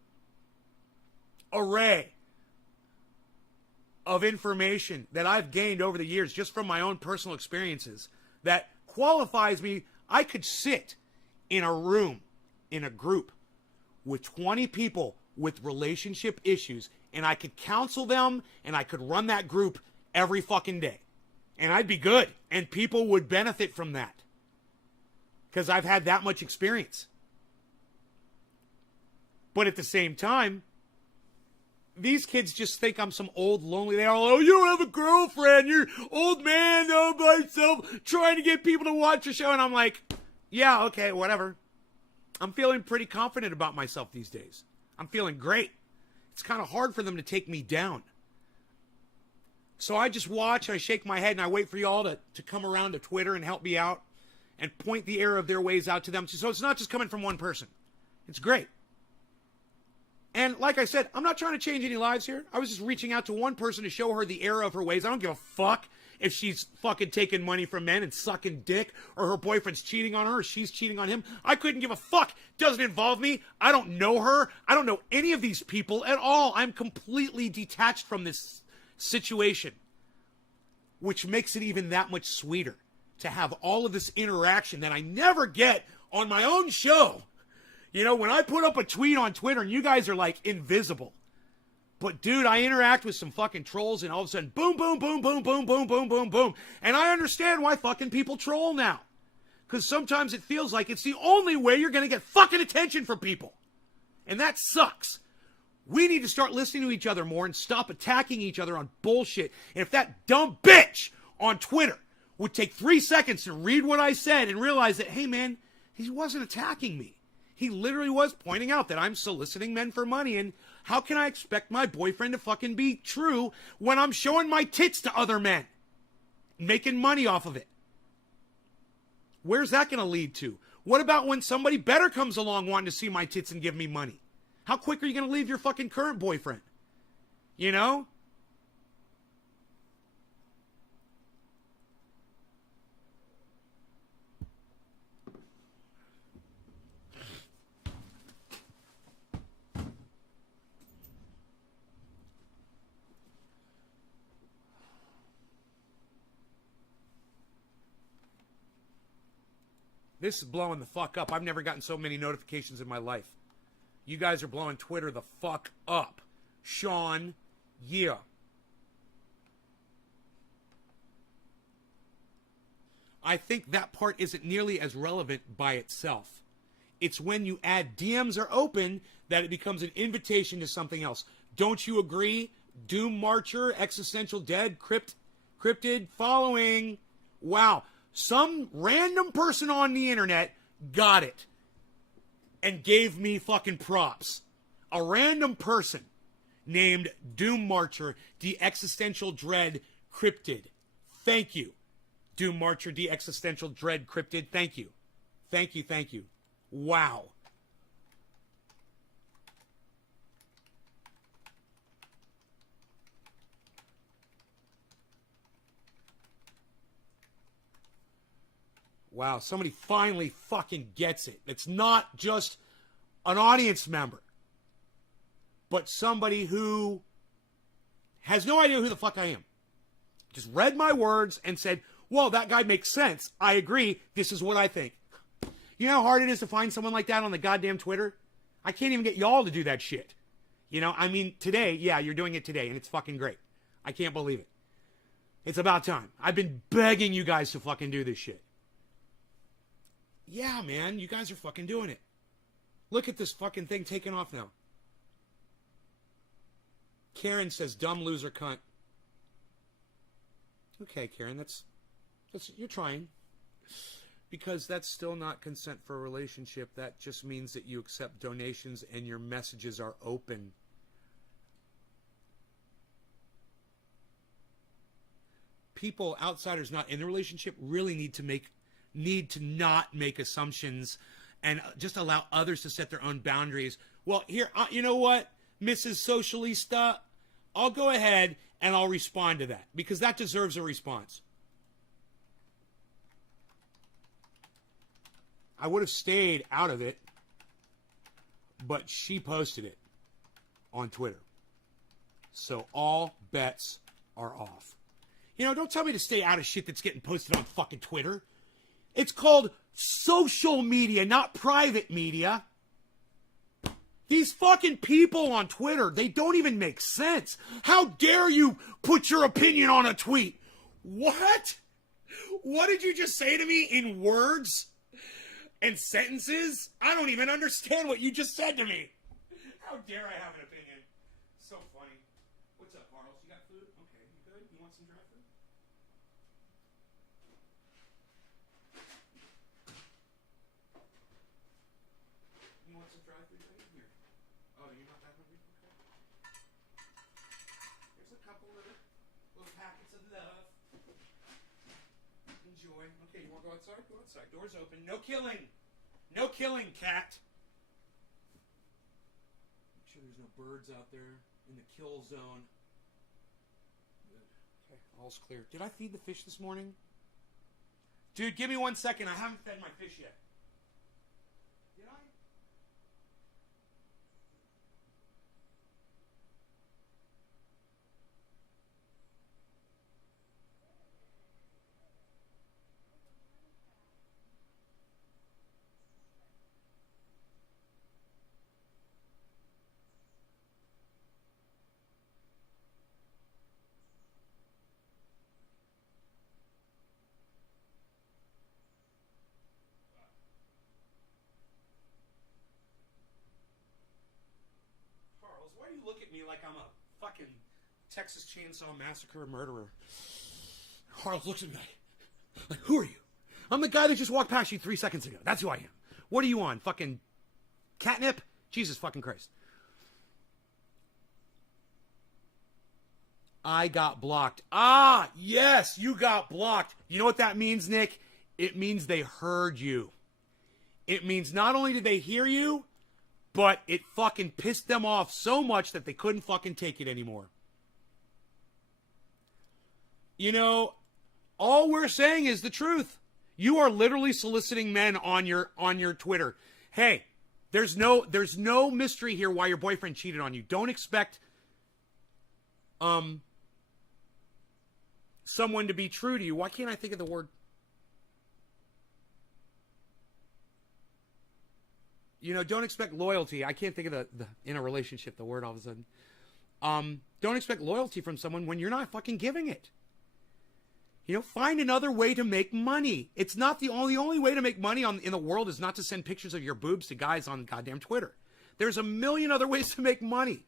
array of information that I've gained over the years just from my own personal experiences that qualifies me. I could sit in a room, in a group with 20 people with relationship issues, and I could counsel them, and I could run that group every fucking day. And I'd be good, and people would benefit from that because I've had that much experience. But at the same time, these kids just think I'm some old lonely. They're all, oh, you don't have a girlfriend. You're old man all by yourself trying to get people to watch your show. And I'm like, yeah, okay, whatever. I'm feeling pretty confident about myself these days. I'm feeling great. It's kind of hard for them to take me down. So I just watch, I shake my head, and I wait for y'all to come around to Twitter and help me out and point the error of their ways out to them. So it's not just coming from one person. It's great. And like I said, I'm not trying to change any lives here. I was just reaching out to one person to show her the error of her ways. I don't give a fuck if she's fucking taking money from men and sucking dick, or her boyfriend's cheating on her, or she's cheating on him. I couldn't give a fuck. Doesn't involve me. I don't know her. I don't know any of these people at all. I'm completely detached from this situation, which makes it even that much sweeter to have all of this interaction that I never get on my own show. You know, when I put up a tweet on Twitter and you guys are like invisible. But dude, I interact with some fucking trolls and all of a sudden, boom, boom, boom, boom, boom, boom, boom, boom, boom. And I understand why fucking people troll now. Because sometimes it feels like it's the only way you're going to get fucking attention from people. And that sucks. We need to start listening to each other more and stop attacking each other on bullshit. And if that dumb bitch on Twitter would take 3 seconds to read what I said and realize that, hey man, he wasn't attacking me. He literally was pointing out that I'm soliciting men for money, and how can I expect my boyfriend to fucking be true when I'm showing my tits to other men, making money off of it? Where's that going to lead to? What about when somebody better comes along wanting to see my tits and give me money? How quick are you going to leave your fucking current boyfriend? You know? This is blowing the fuck up. I've never gotten so many notifications in my life. You guys are blowing Twitter the fuck up. Sean, yeah. I think that part isn't nearly as relevant by itself. It's when you add DMs are open that it becomes an invitation to something else. Don't you agree? Doom Marcher, Existential Dead, Cryptid, following. Wow. Some random person on the internet got it and gave me fucking props. A random person named Doom Marcher, the Existential Dread Cryptid. Thank you. Doom Marcher, the Existential Dread Cryptid. Thank you. Thank you, thank you. Wow. Wow, somebody finally fucking gets it. It's not just an audience member, but somebody who has no idea who the fuck I am. Just read my words and said, well, that guy makes sense. I agree. This is what I think. You know how hard it is to find someone like that on the goddamn Twitter? I can't even get y'all to do that shit. You know, I mean, today, yeah, you're doing it today, and it's fucking great. I can't believe it. It's about time. I've been begging you guys to fucking do this shit. Yeah, man, you guys are fucking doing it. Look at this fucking thing taking off now. Karen says, dumb loser cunt. Okay, Karen, that's you're trying. Because that's still not consent for a relationship. That just means that you accept donations and your messages are open. People, outsiders not in the relationship, really need to not make assumptions and just allow others to set their own boundaries. Well, here, you know what, Mrs. Socialista, I'll go ahead and I'll respond to that because that deserves a response. I would have stayed out of it, but she posted it on Twitter. So all bets are off. You know, don't tell me to stay out of shit that's getting posted on fucking Twitter. It's called social media, not private media. These fucking people on Twitter, they don't even make sense. How dare you put your opinion on a tweet? What? What did you just say to me in words and sentences? I don't even understand what you just said to me. How dare I have an opinion? So funny. What's up, Carlos? You got food? Okay, you good? You want some dry food? You want some dry food right here? Oh, you're not that hungry? Okay. There's a couple little packets of love. Enjoy. Okay, you want to go outside? Go outside. Door's open. No killing. No killing, cat. Make sure there's no birds out there in the kill zone. Good. Okay, all's clear. Did I feed the fish this morning? Dude, give me 1 second. I haven't fed my fish yet. Did I? Why do you look at me like I'm a fucking Texas Chainsaw Massacre murderer? Carlos looks at me like, who are you? I'm the guy that just walked past you 3 seconds ago. That's who I am. What are you on? Fucking catnip? Jesus fucking Christ. I got blocked. Ah, yes, you got blocked. You know what that means, Nick? It means they heard you. It means not only did they hear you, but it fucking pissed them off so much that they couldn't fucking take it anymore. You know, all we're saying is the truth. You are literally soliciting men on your Twitter. Hey, there's no mystery here why your boyfriend cheated on you. Don't expect someone to be true to you. Why can't I think of the word? You know, don't expect loyalty. I can't think of the in a relationship, the word all of a sudden. Don't expect loyalty from someone when you're not fucking giving it. You know, find another way to make money. It's not the only way to make money in the world is not to send pictures of your boobs to guys on goddamn Twitter. There's a million other ways to make money.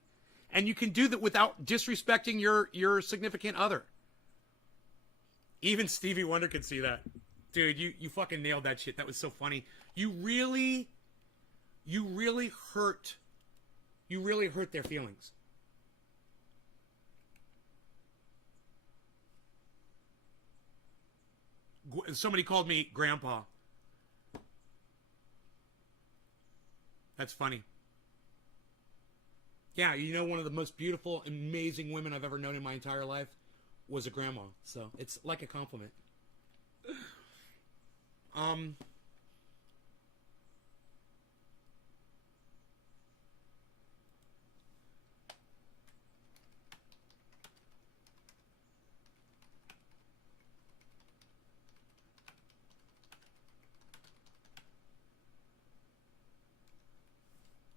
And you can do that without disrespecting your significant other. Even Stevie Wonder could see that. Dude, you fucking nailed that shit. That was so funny. You really hurt their feelings. Somebody called me grandpa. That's funny. Yeah, you know, one of the most beautiful, amazing women I've ever known in my entire life was a grandma. So it's like a compliment.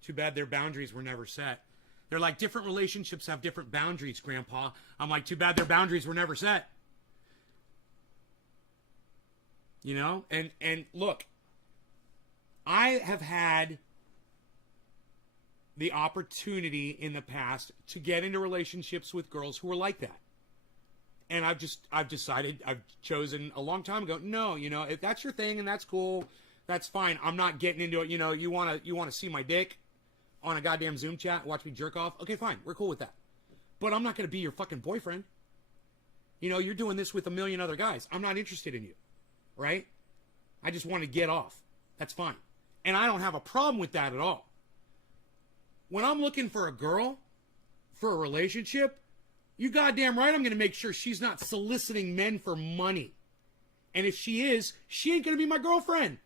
Too bad their boundaries were never set. They're like, different relationships have different boundaries, Grandpa. I'm like, too bad their boundaries were never set. You know? And look, I have had the opportunity in the past to get into relationships with girls who were like that. And I've decided, I've chosen a long time ago, no, if that's your thing and that's cool, that's fine. I'm not getting into it. You want to see my dick on a goddamn Zoom chat, watch me jerk off. Okay, fine. We're cool with that. But I'm not going to be your fucking boyfriend. You're doing this with a million other guys. I'm not interested in you. Right? I just want to get off. That's fine. And I don't have a problem with that at all. When I'm looking for a girl, for a relationship, you goddamn right I'm going to make sure she's not soliciting men for money. And if she is, she ain't going to be my girlfriend.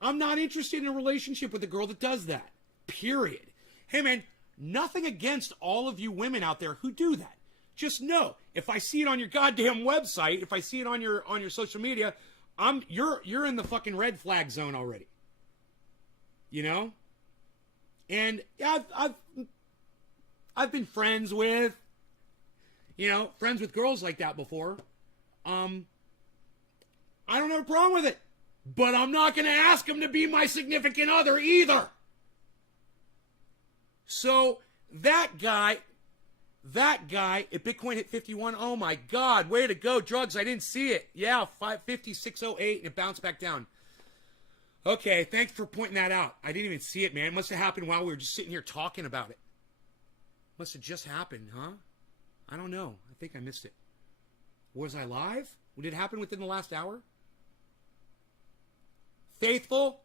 I'm not interested in a relationship with a girl that does that. Period. Hey, man, nothing against all of you women out there who do that. Just know, if I see it on your goddamn website, if I see it on your social media, you're in the fucking red flag zone already. And yeah, I've been friends with girls like that before. I don't have a problem with it, but I'm not going to ask them to be my significant other either. So that guy at Bitcoin hit 51. Oh my God, way to go, drugs. I didn't see it. Yeah, 556.08 and it bounced back down. Okay, thanks for pointing that out. I didn't even see it, man. It must have happened while we were just sitting here talking about it. Must have just happened, huh? I don't know. I think I missed it. Was I live? Did it happen within the last hour? Faithful?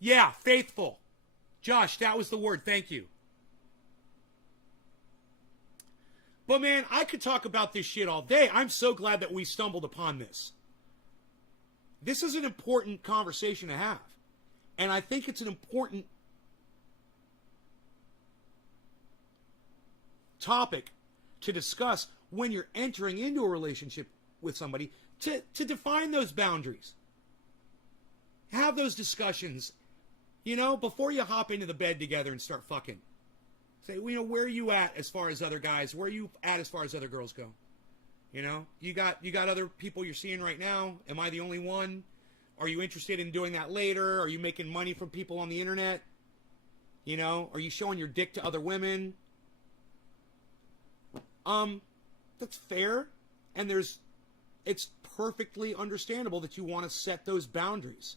Yeah, faithful. Josh, that was the word. Thank you. But man, I could talk about this shit all day. I'm so glad that we stumbled upon this. This is an important conversation to have. And I think it's an important topic to discuss when you're entering into a relationship with somebody, to define those boundaries. Have those discussions, before you hop into the bed together and start fucking. Say, where are you at as far as other guys? Where are you at as far as other girls go? You got other people you're seeing right now. Am I the only one? Are you interested in doing that later? Are you making money from people on the internet? Are you showing your dick to other women? That's fair. And it's perfectly understandable that you want to set those boundaries.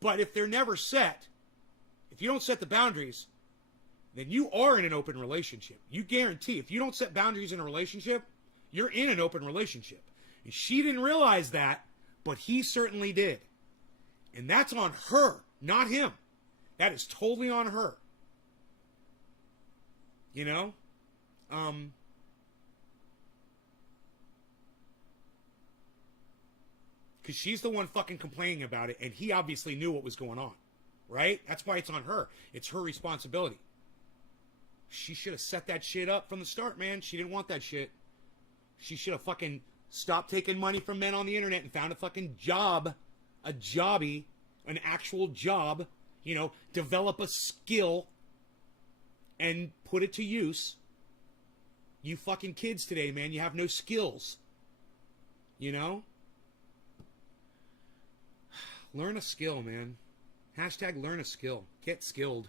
But if they're never set, if you don't set the boundaries, then you are in an open relationship. You guarantee, if you don't set boundaries in a relationship, you're in an open relationship. And she didn't realize that, but he certainly did. And that's on her, not him. That is totally on her. Because she's the one fucking complaining about it, and he obviously knew what was going on. Right? That's why it's on her. It's her responsibility. She should have set that shit up from the start, man. She didn't want that shit. She should have fucking stopped taking money from men on the internet and found a fucking job. A jobby. An actual job. Develop a skill and put it to use. You fucking kids today, man, you have no skills. Learn a skill, man. Hashtag learn a skill. Get skilled.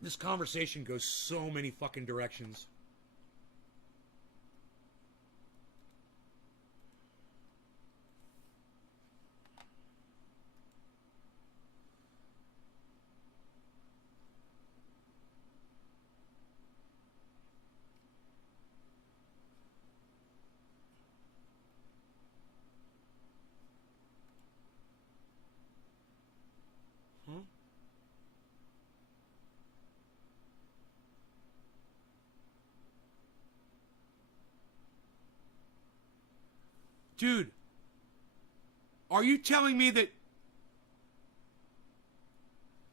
This conversation goes so many fucking directions. Dude, are you telling me that...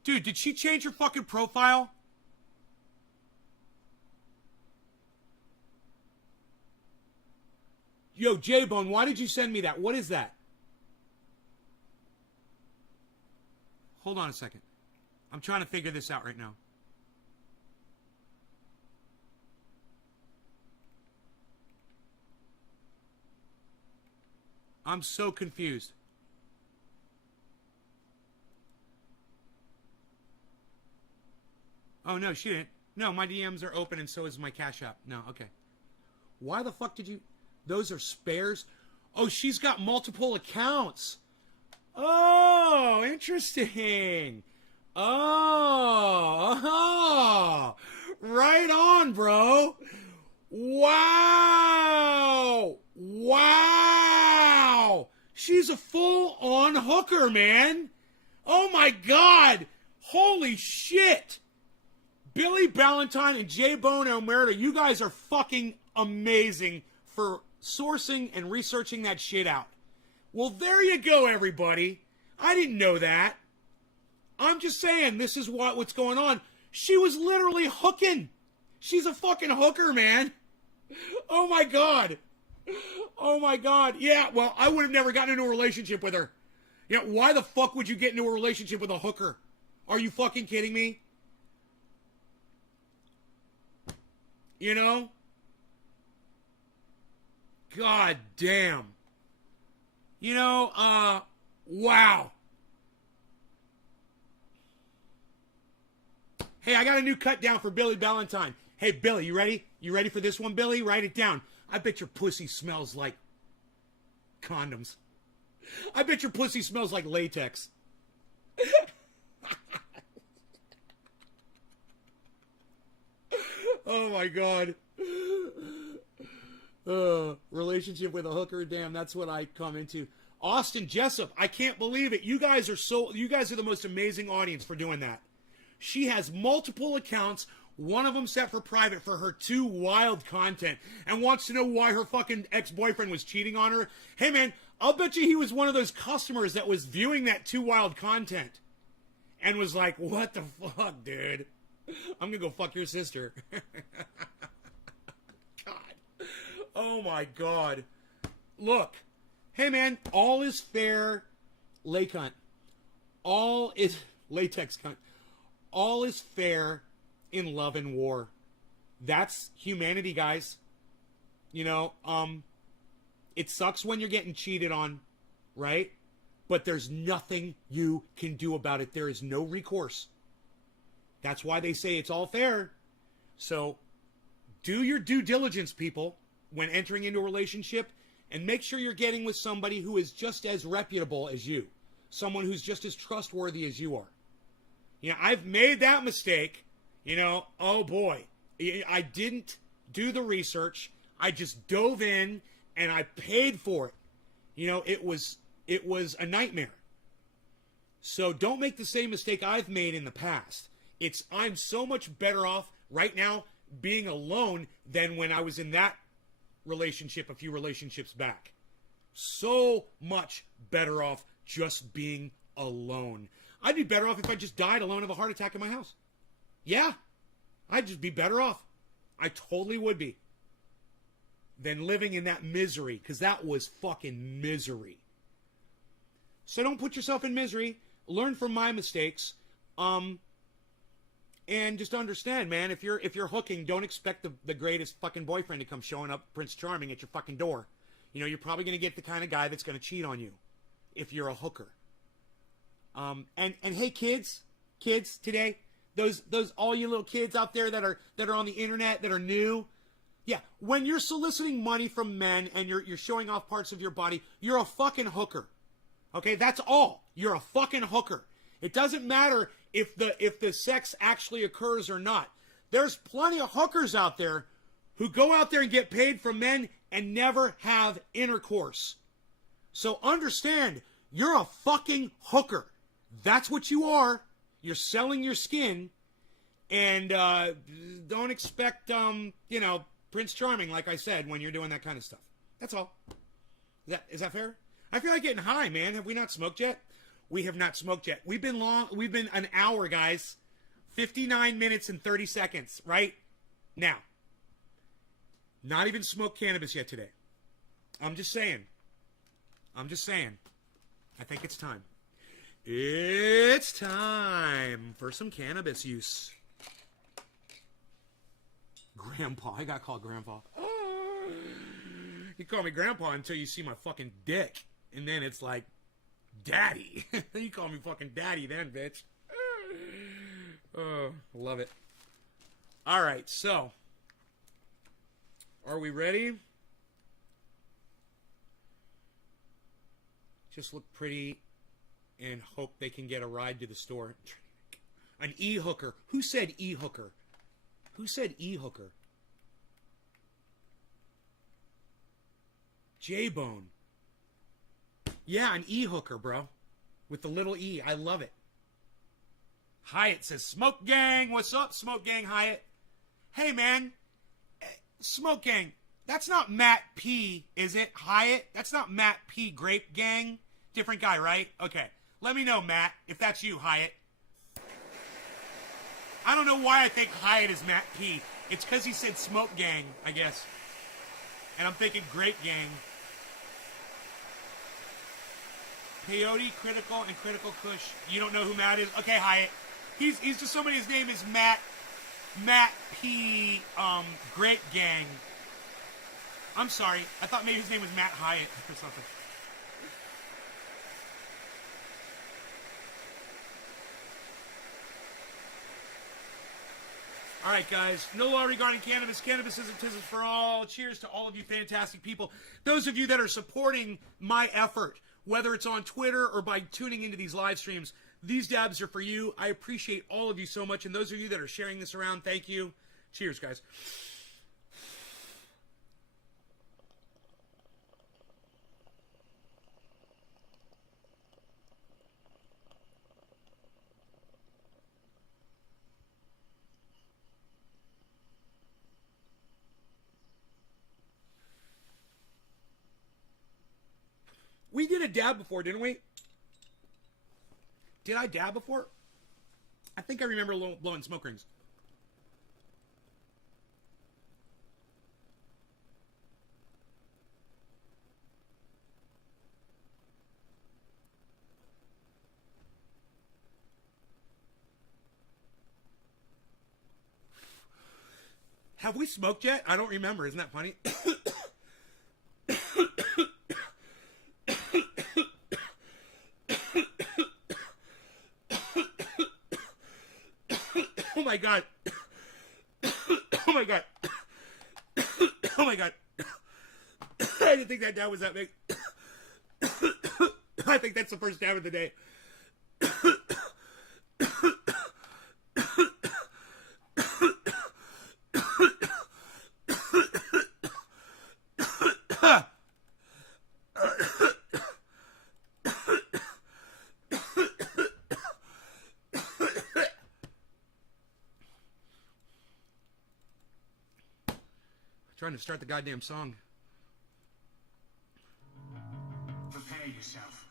Dude, did she change her fucking profile? Yo, J-Bone, why did you send me that? What is that? Hold on a second. I'm trying to figure this out right now. I'm so confused. Oh, no, she didn't. No, my DMs are open and so is my Cash App. No, okay. Why the fuck did you... Those are spares? Oh, she's got multiple accounts. Oh, interesting. Oh, right on, bro. Wow. Wow. She's a full-on hooker, man. Oh, my God. Holy shit. Billy Ballantyne and J-Bone Omerta, you guys are fucking amazing for sourcing and researching that shit out. Well, there you go, everybody. I didn't know that. I'm just saying, this is what's going on. She was literally hooking. She's a fucking hooker, man. Oh, my God. Oh, my God. Yeah, well, I would have never gotten into a relationship with her. Yeah, why the fuck would you get into a relationship with a hooker? Are you fucking kidding me? You know? God damn. You know, wow. Hey, I got a new cut down for Billy Ballantyne. Hey, Billy, you ready? You ready for this one, Billy? Write it down. I bet your pussy smells like condoms. I bet your pussy smells like latex. Oh, my God. Relationship with a hooker. Damn, that's what I come into. Austin Jessup, I can't believe it. You guys are the most amazing audience for doing that. She has multiple accounts, one of them set for private for her too wild content, and wants to know why her fucking ex-boyfriend was cheating on her. Hey, man, I'll bet you he was one of those customers that was viewing that too wild content and was like, what the fuck, dude? I'm gonna go fuck your sister. God. Oh, my God. Look. Hey, man, all is fair, lay cunt. All is... Latex cunt. All is fair in love and war. That's humanity, guys. You know, it sucks when you're getting cheated on, right? But there's nothing you can do about it. There is no recourse. That's why they say it's all fair. So, do your due diligence, people, when entering into a relationship, and make sure you're getting with somebody who is just as reputable as you. Someone who's just as trustworthy as you are. You know, I've made that mistake. You know, oh boy. I didn't do the research. I just dove in and I paid for it. You know, it was a nightmare. So don't make the same mistake I've made in the past. I'm so much better off right now being alone than when I was in that relationship a few relationships back. So much better off just being alone. I'd be better off if I just died alone of a heart attack in my house. Yeah, I'd just be better off. I totally would be. Than living in that misery, because that was fucking misery. So don't put yourself in misery. Learn from my mistakes. And just understand, man, if you're hooking, don't expect the greatest fucking boyfriend to come showing up Prince Charming at your fucking door. You know, you're probably going to get the kind of guy that's going to cheat on you if you're a hooker. And hey, kids today, those all you little kids out there that are on the internet that are new, yeah, when you're soliciting money from men and you're showing off parts of your body, you're a fucking hooker. Okay, that's all. You're a fucking hooker. It doesn't matter if the sex actually occurs or not. There's plenty of hookers out there who go out there and get paid from men and never have intercourse. So understand, you're a fucking hooker. That's what you are. You're selling your skin. And don't expect, Prince Charming, like I said, when you're doing that kind of stuff. That's all. Is that fair? I feel like getting high, man. Have we not smoked yet? We have not smoked yet. We've been an hour, guys. 59 minutes and 30 seconds, right? Now, not even smoked cannabis yet today. I'm just saying. I think it's time. It's time for some cannabis use. Grandpa. I got called Grandpa. You call me Grandpa until you see my fucking dick. And then it's like, Daddy. You call me fucking Daddy then, bitch. Oh, love it. All right, so are we ready? Just look pretty and hope they can get a ride to the store. An e-hooker. Who said e-hooker? Who said e-hooker? J-Bone. Yeah, an e-hooker, bro. With the little e. I love it. Hyatt says, Smoke Gang. What's up, Smoke Gang Hyatt? Hey, man. Smoke Gang. That's not Matt P, is it, Hyatt? That's not Matt P, Grape Gang? Different guy, right? Okay. Let me know, Matt, if that's you, Hyatt. I don't know why I think Hyatt is Matt P. It's because he said Smoke Gang, I guess. And I'm thinking Grape Gang. Peyote, Critical, and Critical Kush. You don't know who Matt is? Okay, Hyatt. He's just somebody, his name is Matt P, Grape Gang. I'm sorry. I thought maybe his name was Matt Hyatt or something. All right, guys. No law regarding cannabis. Cannabis isn't tism for all. Cheers to all of you fantastic people. Those of you that are supporting my effort, whether it's on Twitter or by tuning into these live streams, these dabs are for you. I appreciate all of you so much. And those of you that are sharing this around, thank you. Cheers, guys. We did a dab before, didn't we? Did I dab before? I think I remember blowing smoke rings. Have we smoked yet? I don't remember. Isn't that funny? Oh my god. Oh my god. Oh my god. I didn't think that dab was that big. I think that's the first dab of the day. Trying to start the goddamn song. Prepare yourself.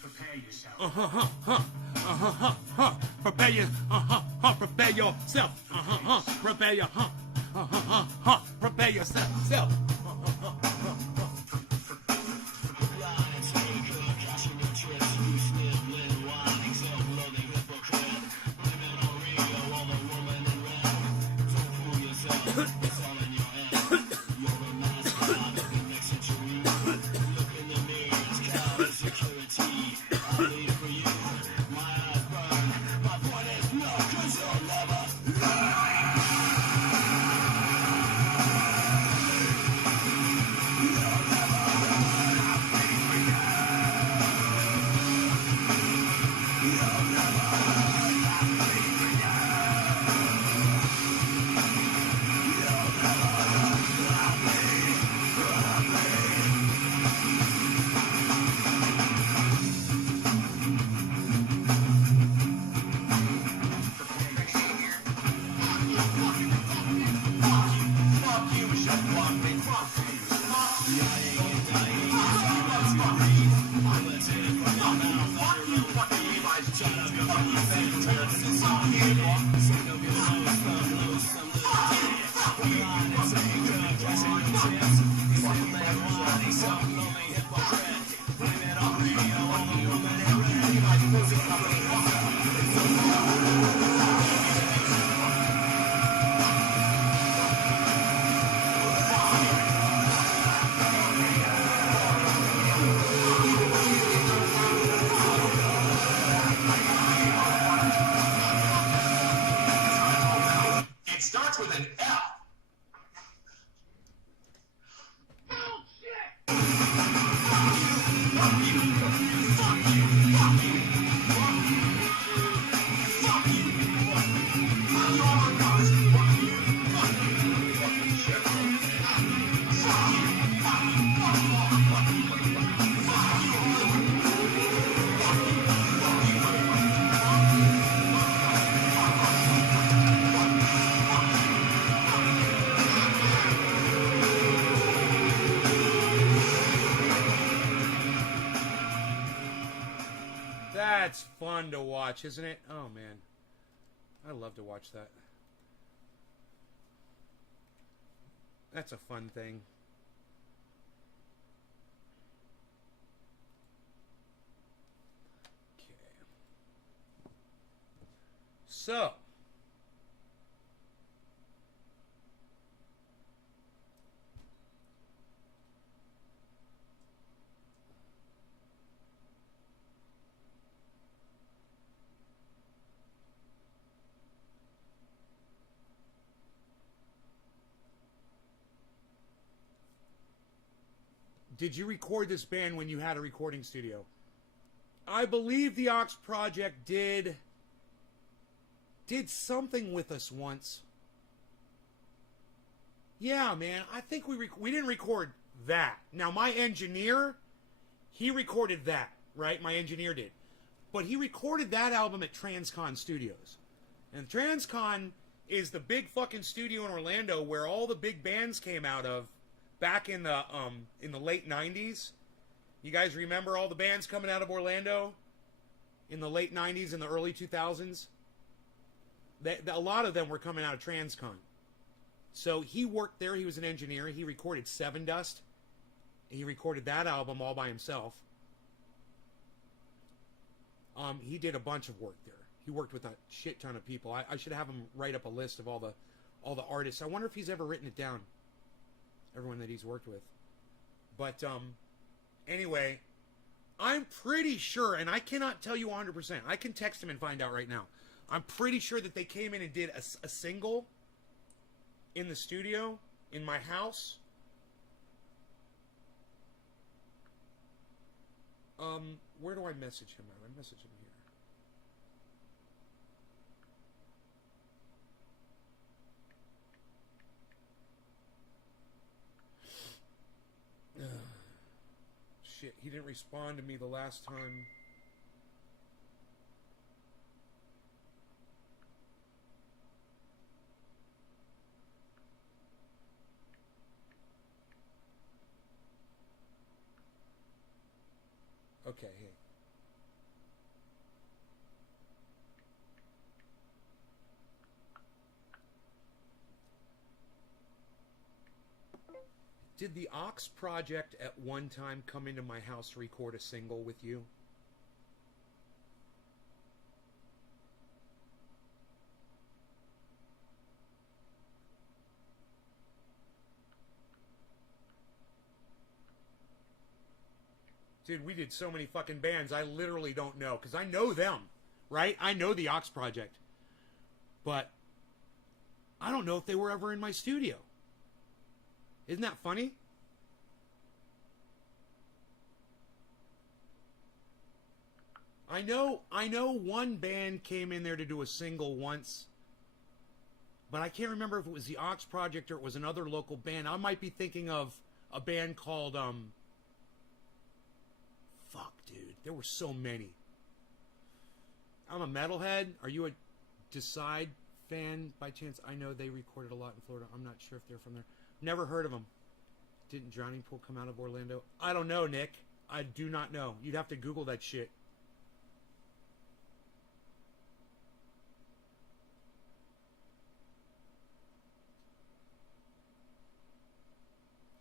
Prepare yourself. Prepare you. Prepare yourself. Prepare you. Prepare yourself. That's fun to watch, isn't it? Oh, man. I love to watch that. That's a fun thing. Okay. So. Did you record this band when you had a recording studio? I believe the Ox Project did something with us once. Yeah, man. I think we didn't record that. Now, my engineer, he recorded that, right? My engineer did. But he recorded that album at Transcon Studios. And Transcon is the big fucking studio in Orlando where all the big bands came out of back in the late 90s. You guys remember all the bands coming out of Orlando in the late 90s and the early 2000s? A lot of them were coming out of Transcon. So he worked there. He was an engineer. He recorded Seven Dust. He recorded that album all by himself. He did a bunch of work there. He worked with a shit ton of people. I should have him write up a list of all the artists. I wonder if he's ever written it down. Everyone that he's worked with. But anyway, I'm pretty sure, and I cannot tell you 100%. I can text him and find out right now. I'm pretty sure that they came in and did a single in the studio in my house. Where do I message him at? I message him here. Shit, he didn't respond to me the last time. Okay, hey. Did the Ox Project at one time come into my house to record a single with you? Dude, we did so many fucking bands, I literally don't know. Because I know them, right? I know the Ox Project. But I don't know if they were ever in my studio. Isn't that funny? I know one band came in there to do a single once. But I can't remember if it was the Ox Project or it was another local band. I might be thinking of a band called fuck, dude. There were so many. I'm a metalhead. Are you a Decide fan by chance? I know they recorded a lot in Florida. I'm not sure if they're from there. Never heard of them. Didn't Drowning Pool come out of Orlando? I don't know, Nick. I do not know. You'd have to Google that shit.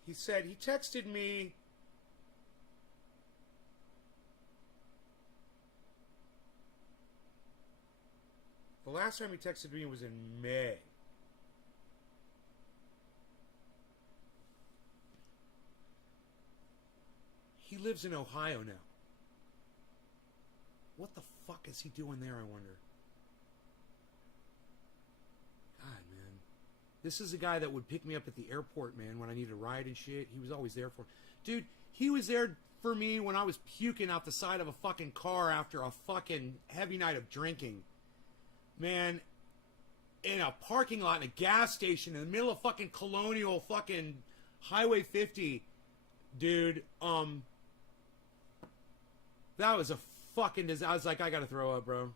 He said, he texted me. The last time he texted me was in May. He lives in Ohio now. What the fuck is he doing there, I wonder? God, man. This is a guy that would pick me up at the airport, man, when I needed a ride and shit. He was always there for... Dude, he was there for me when I was puking out the side of a fucking car after a fucking heavy night of drinking. Man, in a parking lot in a gas station in the middle of fucking Colonial fucking Highway 50. Dude, that was a fucking disaster. I was like, I gotta throw up, bro.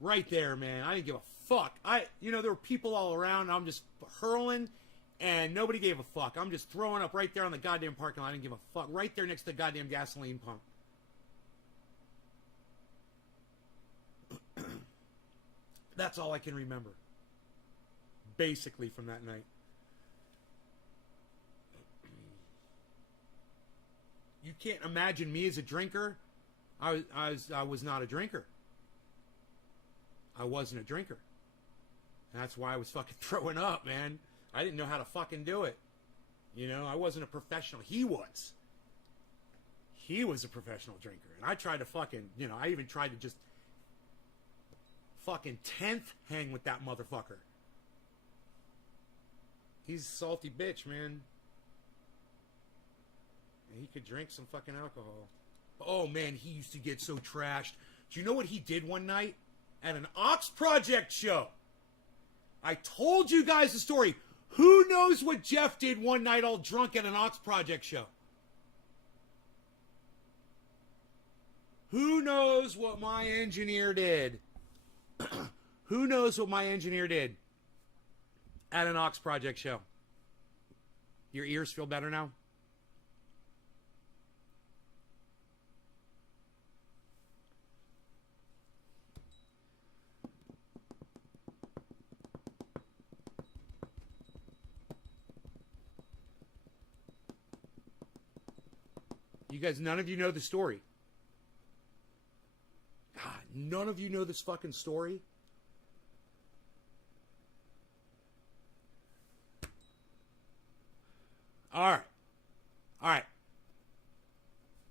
Right there, man. I didn't give a fuck. There were people all around. I'm just hurling, and nobody gave a fuck. I'm just throwing up right there on the goddamn parking lot. I didn't give a fuck. Right there next to the goddamn gasoline pump. That's all I can remember. Basically from that night. You can't imagine me as a drinker. I was not a drinker. I wasn't a drinker. And that's why I was fucking throwing up, man. I didn't know how to fucking do it. You know, I wasn't a professional. He was. He was a professional drinker. And I tried to fucking, you know, I even tried to just fucking 10th hang with that motherfucker. He's a salty bitch, man. And he could drink some fucking alcohol. Oh, man, he used to get so trashed. Do you know what he did one night? At an Ox Project show. I told you guys the story. Who knows what Jeff did one night all drunk at an Ox Project show? Who knows what my engineer did? Who knows what my engineer did at an Ox Project show? Your ears feel better now? You guys, none of you know the story. God, none of you know this fucking story. All right.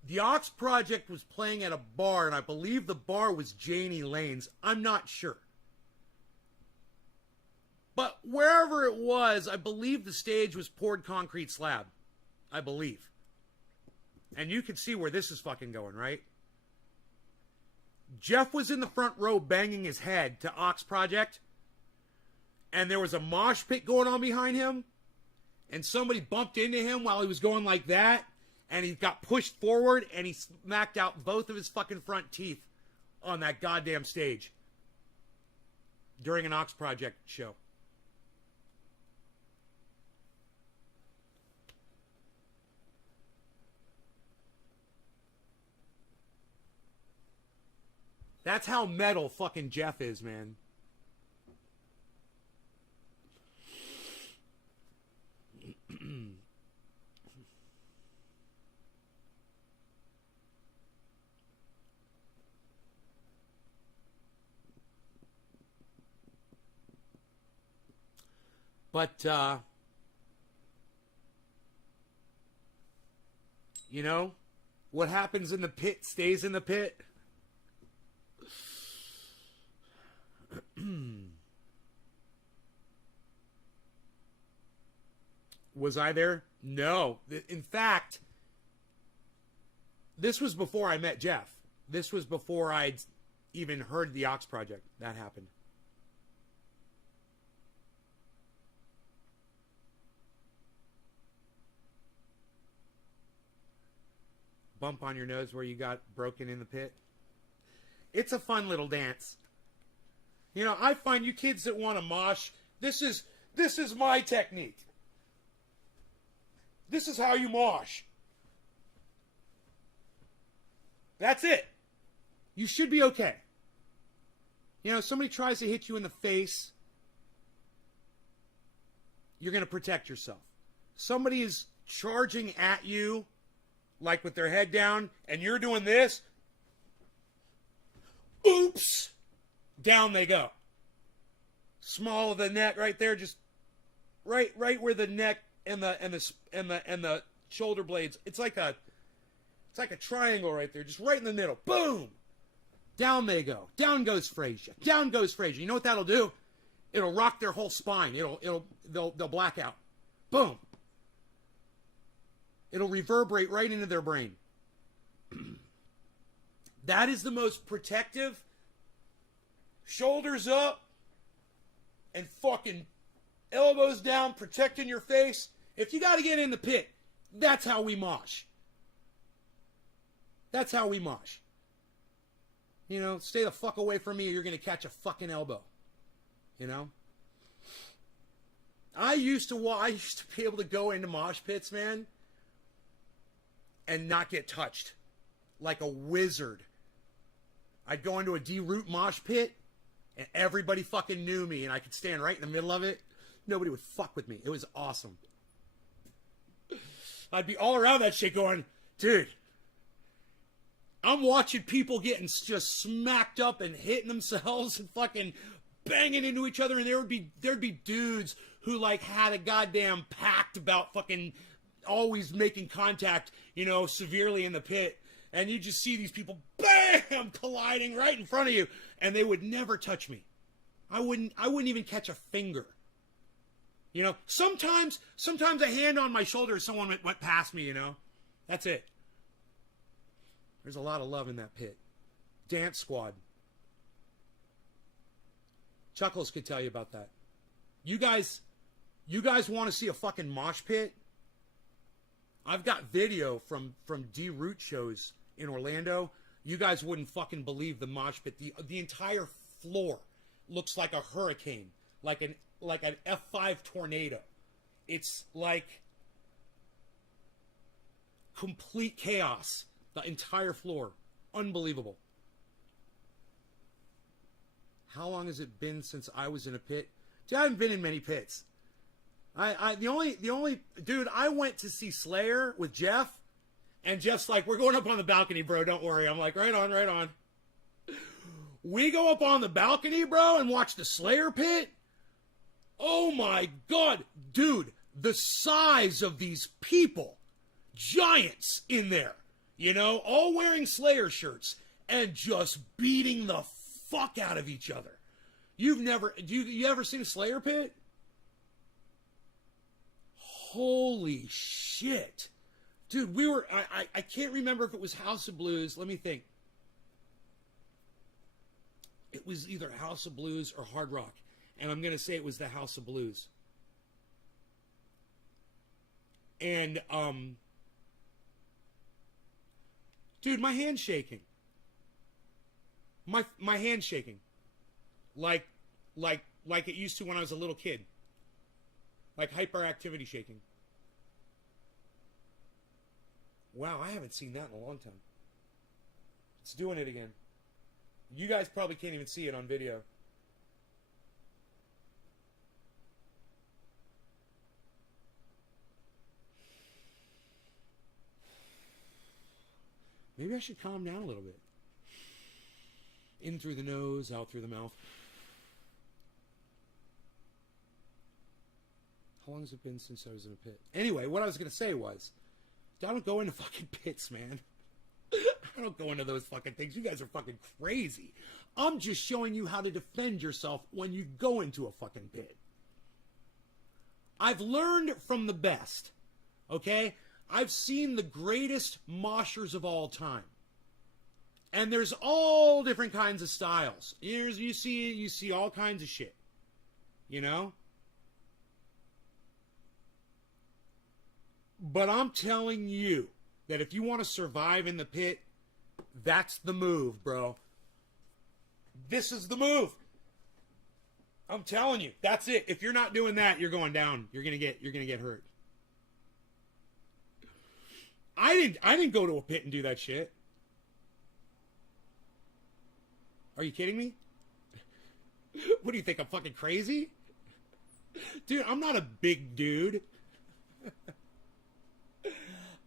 The Ox Project was playing at a bar, and I believe the bar was Janie Lane's. I'm not sure. But wherever it was, I believe the stage was poured concrete slab. I believe. And you can see where this is fucking going, right? Jeff was in the front row banging his head to Ox Project. And there was a mosh pit going on behind him. And somebody bumped into him while he was going like that. And he got pushed forward and he smacked out both of his fucking front teeth on that goddamn stage. During an Ox Project show. That's how metal fucking Jeff is, man. But, you know, what happens in the pit stays in the pit. Was I there? No. In fact, this was before I met Jeff. This was before I'd even heard the Ox Project. That happened. Bump on your nose where you got broken in the pit. It's a fun little dance. You know, I find you kids that want to mosh, this is my technique. This is how you mosh. That's it. You should be okay. You know, somebody tries to hit you in the face, you're going to protect yourself. Somebody is charging at you, like with their head down, and you're doing this. Oops! Down they go. Small of the neck right there, just right where the neck and the shoulder blades. It's like a triangle right there, just right in the middle. Boom! Down they go. Down goes Frazier. Down goes Frazier. You know what that'll do? It'll rock their whole spine. They'll black out. Boom. It'll reverberate right into their brain. That is the most protective. Shoulders up and fucking elbows down, protecting your face. If you got to get in the pit, that's how we mosh. That's how we mosh. You know, stay the fuck away from me or you're going to catch a fucking elbow. You know? I used to be able to go into mosh pits, man, and not get touched. Like a wizard. I'd go into a D-Root mosh pit, and everybody fucking knew me, and I could stand right in the middle of it. Nobody would fuck with me. It was awesome. I'd be all around that shit going, dude, I'm watching people getting just smacked up and hitting themselves and fucking banging into each other, and there'd be dudes who like had a goddamn pact about fucking always making contact, severely in the pit, and you just see these people bam colliding right in front of you, and they would never touch me. I wouldn't even catch a finger. Sometimes a hand on my shoulder, someone went past me, That's it. There's a lot of love in that pit. Dance Squad. Chuckles could tell you about that. You guys want to see a fucking mosh pit? I've got video from D-Root shows in Orlando. You guys wouldn't fucking believe the mosh pit. The entire floor looks like a hurricane, like an F5 tornado. It's like complete chaos. The entire floor. Unbelievable. How long has it been since I was in a pit? Dude, I haven't been in many pits. The only dude, I went to see Slayer with Jeff, and Jeff's like, we're going up on the balcony, bro, don't worry. I'm like, right on. We go up on the balcony, bro, and watch the Slayer pit. Oh my god, dude, the size of these people. Giants in there, all wearing Slayer shirts and just beating the fuck out of each other. You ever seen a Slayer pit? Holy shit. Dude, I can't remember if it was House of Blues. Let me think. It was either House of Blues or Hard Rock. And I'm going to say it was the House of Blues. And, dude, my hand's shaking. My hand's shaking. Like it used to when I was a little kid. Like hyperactivity shaking. Wow, I haven't seen that in a long time. It's doing it again. You guys probably can't even see it on video. Maybe I should calm down a little bit. In through the nose, out through the mouth. How long has it been since I was in a pit? Anyway, what I was going to say was, I don't go into fucking pits, man. I don't go into those fucking things. You guys are fucking crazy. I'm just showing you how to defend yourself when you go into a fucking pit. I've learned from the best, okay? I've seen the greatest moshers of all time. And there's all different kinds of styles. You see all kinds of shit. But I'm telling you that if you want to survive in the pit, that's the move, bro. This is the move. I'm telling you, that's it. If you're not doing that, you're going down. You're gonna get hurt. I didn't go to a pit and do that shit. Are you kidding me? What do you think? I'm fucking crazy? Dude, I'm not a big dude.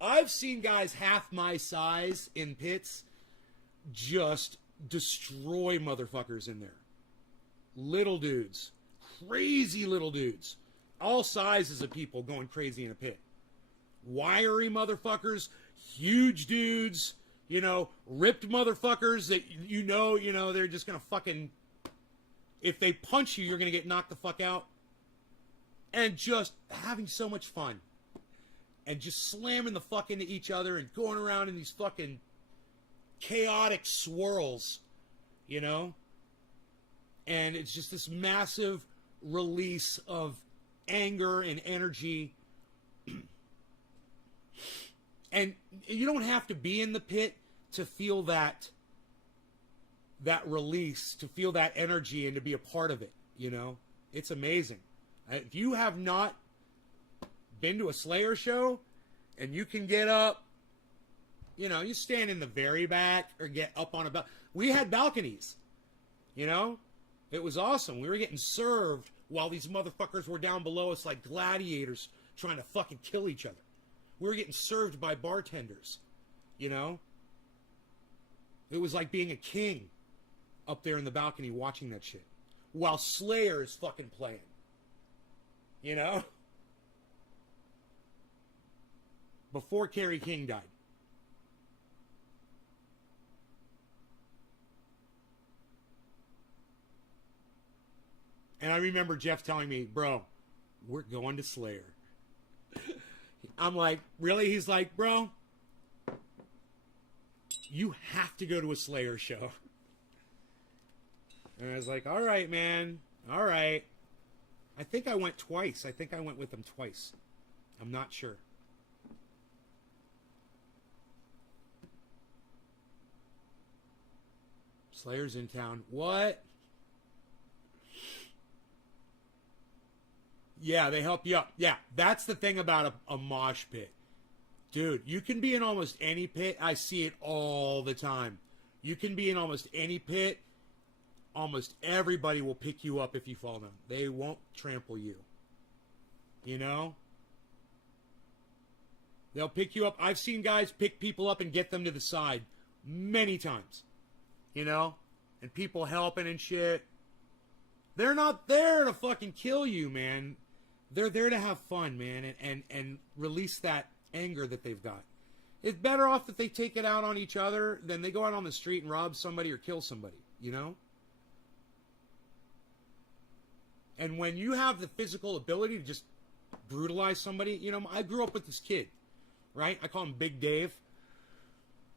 I've seen guys half my size in pits just destroy motherfuckers in there. Little dudes. Crazy little dudes. All sizes of people going crazy in a pit. Wiry motherfuckers, huge dudes, ripped motherfuckers that they're just gonna fucking, if they punch you, you're gonna get knocked the fuck out. And just having so much fun. And just slamming the fuck into each other and going around in these fucking chaotic swirls, And it's just this massive release of anger and energy. And you don't have to be in the pit to feel that release, to feel that energy and to be a part of it, It's amazing. If you have not been to a Slayer show and you can get up, you stand in the very back or get up on a balcony. We had balconies, It was awesome. We were getting served while these motherfuckers were down below us like gladiators trying to fucking kill each other. We were getting served by bartenders, you know? It was like being a king up there in the balcony watching that shit while Slayer is fucking playing. You know? Before Kerry King died. And I remember Jeff telling me, bro, we're going to Slayer. I'm like, really? He's like, bro, you have to go to a Slayer show. And I was like, all right, man. All right. I think I went twice. I think I went with them twice. I'm not sure. Slayer's in town. What? Yeah, they help you up. Yeah, that's the thing about a mosh pit. Dude, you can be in almost any pit. I see it all the time. You can be in almost any pit. Almost everybody will pick you up if you fall down. They won't trample you. You know? They'll pick you up. I've seen guys pick people up and get them to the side many times. You know? And people helping and shit. They're not there to fucking kill you, man. They're there to have fun, man, and release that anger that they've got. It's better off that they take it out on each other than they go out on the street and rob somebody or kill somebody, you know? And when you have the physical ability to just brutalize somebody, you know, I grew up with this kid, right? I call him Big Dave.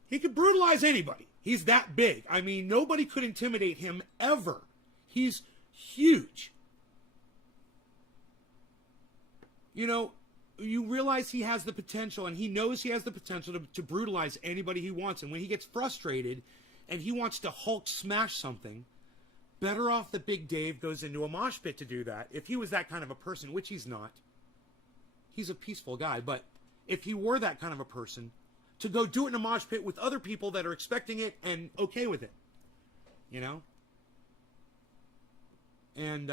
He could brutalize anybody. He's that big. I mean, nobody could intimidate him ever. He's huge. You know, you realize he has the potential, and he knows he has the potential to brutalize anybody he wants. And when he gets frustrated and he wants to Hulk smash something, better off that Big Dave goes into a mosh pit to do that. If he was that kind of a person, which he's not. He's a peaceful guy. But if he were that kind of a person, to go do it in a mosh pit with other people that are expecting it and okay with it. You know? And,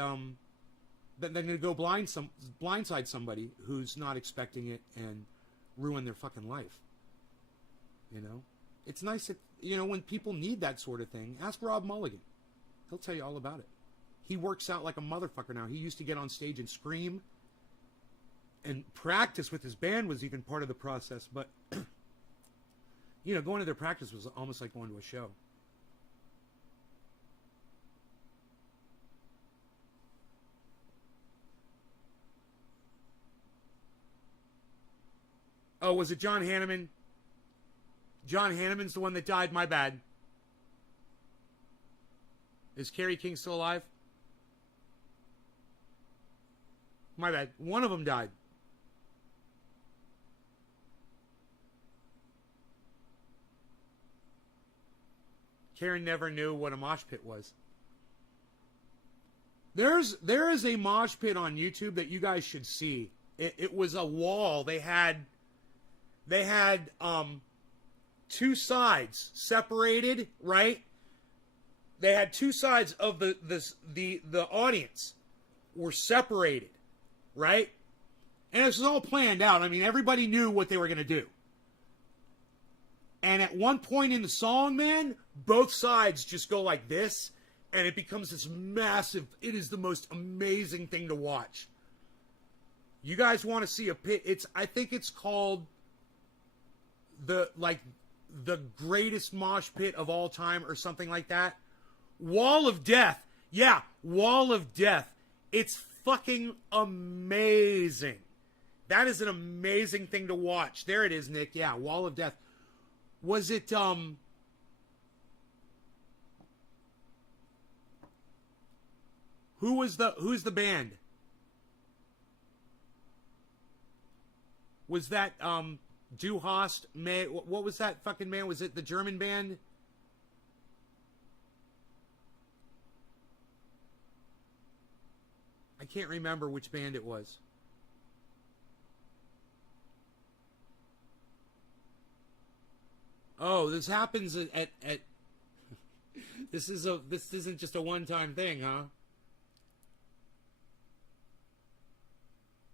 then they're going to go blindside somebody who's not expecting it and ruin their fucking life. You know? It's nice that, you know, when people need that sort of thing, ask Rob Mulligan. He'll tell you all about it. He works out like a motherfucker now. He used to get on stage and scream. And practice with his band was even part of the process. But, you know, going to their practice was almost like going to a show. Oh, was it John Hanneman? John Hanneman's the one that died. My bad. Is Kerry King still alive? My bad. One of them died. Karen never knew what a mosh pit was. There is a mosh pit on YouTube that you guys should see. It was a wall. They had two sides separated, right? They had two sides of the audience were separated, right? And this was all planned out. I mean, everybody knew what they were going to do. And at one point in the song, man, both sides just go like this, and it becomes this massive, it is the most amazing thing to watch. You guys want to see a pit? I think it's called the greatest mosh pit of all time or something like that. Wall of Death. Yeah, Wall of Death. It's fucking amazing. That is an amazing thing to watch. There it is, Nick. Yeah, Wall of Death. Was it who's the band? Was that Du Hast? What was that fucking band? Was it the German band? I can't remember which band it was. Oh, this happens at This isn't just a one-time thing, huh?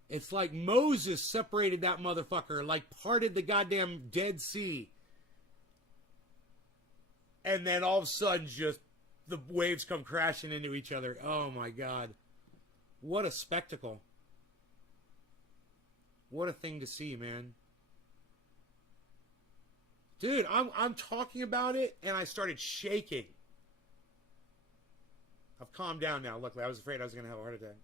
It's like Moses separated that motherfucker, like parted the goddamn Dead Sea. And then all of a sudden, just the waves come crashing into each other. Oh my God. What a spectacle. What a thing to see, man. Dude, I'm talking about it, and I started shaking. I've calmed down now. Luckily, I was afraid I was going to have a heart attack.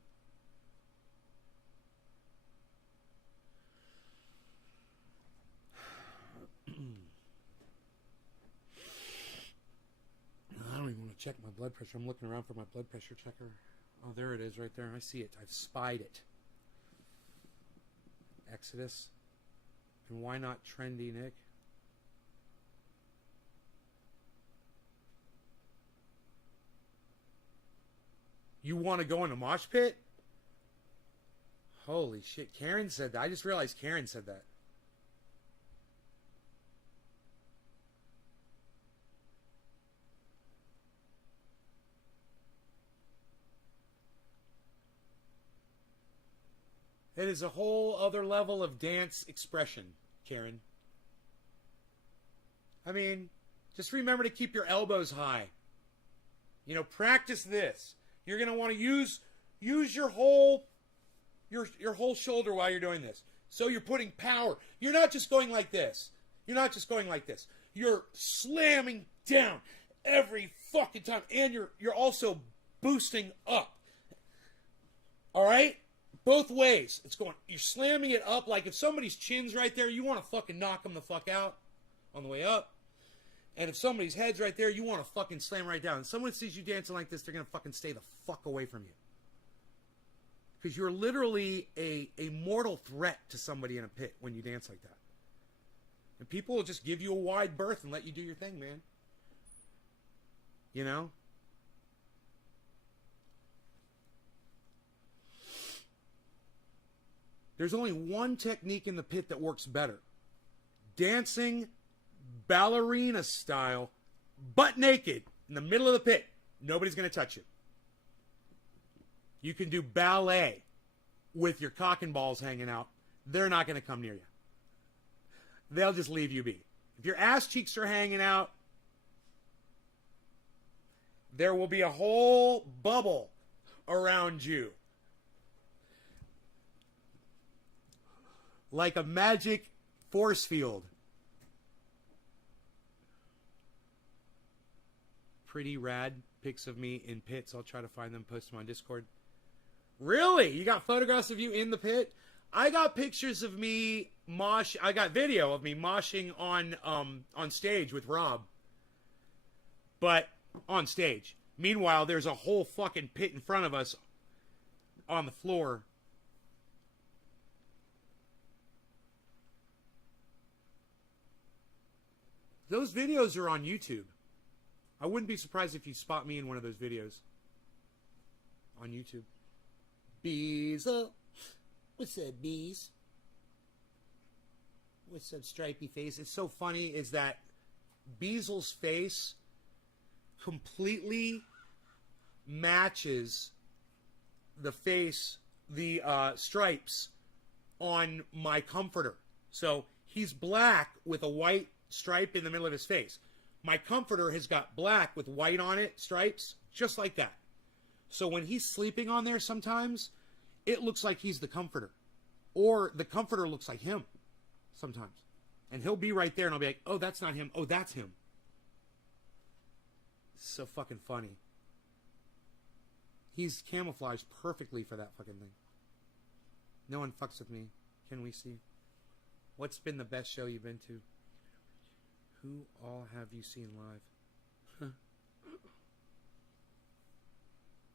I don't even want to check my blood pressure. I'm looking around for my blood pressure checker. Oh, there it is right there. I see it. I've spied it. Exodus. And why not trendy, Nick? You want to go in a mosh pit? Holy shit. Karen said that. I just realized Karen said that. It is a whole other level of dance expression, Karen. I mean, just remember to keep your elbows high. You know, practice this. You're going to want to use your whole shoulder while you're doing this. So you're putting power. You're not just going like this. You're not just going like this. You're slamming down every fucking time, and you're also boosting up. All right? Both ways. It's going, you're slamming it up like if somebody's chin's right there, you want to fucking knock them the fuck out on the way up. And if somebody's head's right there, you want to fucking slam right down. And someone sees you dancing like this, they're going to fucking stay the fuck away from you. Because you're literally a mortal threat to somebody in a pit when you dance like that. And people will just give you a wide berth and let you do your thing, man. You know? There's only one technique in the pit that works better. Dancing ballerina style, butt naked, in the middle of the pit. Nobody's going to touch you. You can do ballet with your cock and balls hanging out. They're not going to come near you. They'll just leave you be. If your ass cheeks are hanging out, there will be a whole bubble around you. Like a magic force field. Pretty rad pics of me in pits. I'll try to find them, post them on Discord. Really? You got photographs of you in the pit? I got pictures of me I got video of me moshing on stage with Rob. But on stage. Meanwhile, there's a whole fucking pit in front of us on the floor. Those videos are on YouTube. I wouldn't be surprised if you spot me in one of those videos on YouTube. Bees. What's up, bees? What's up, stripy face? It's so funny is that Beasel's face completely matches the face, the stripes on my comforter. So he's black with a white stripe in the middle of his face. My comforter has got black with white on it, stripes, just like that. So when he's sleeping on there sometimes, it looks like he's the comforter. Or the comforter looks like him sometimes. And he'll be right there and I'll be like, oh, that's not him. Oh, that's him. It's so fucking funny. He's camouflaged perfectly for that fucking thing. No one fucks with me. Can we see? What's been the best show you've been to? Who all have you seen live?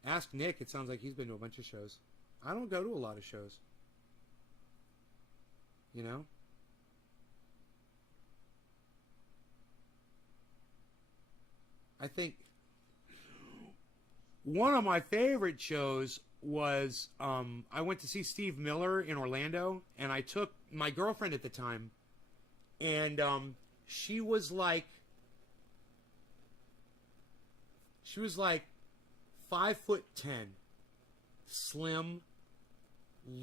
Ask Nick. It sounds like he's been to a bunch of shows. I don't go to a lot of shows. You know? I think one of my favorite shows was I went to see Steve Miller in Orlando, and I took my girlfriend at the time, and she was like She was like 5'10", slim,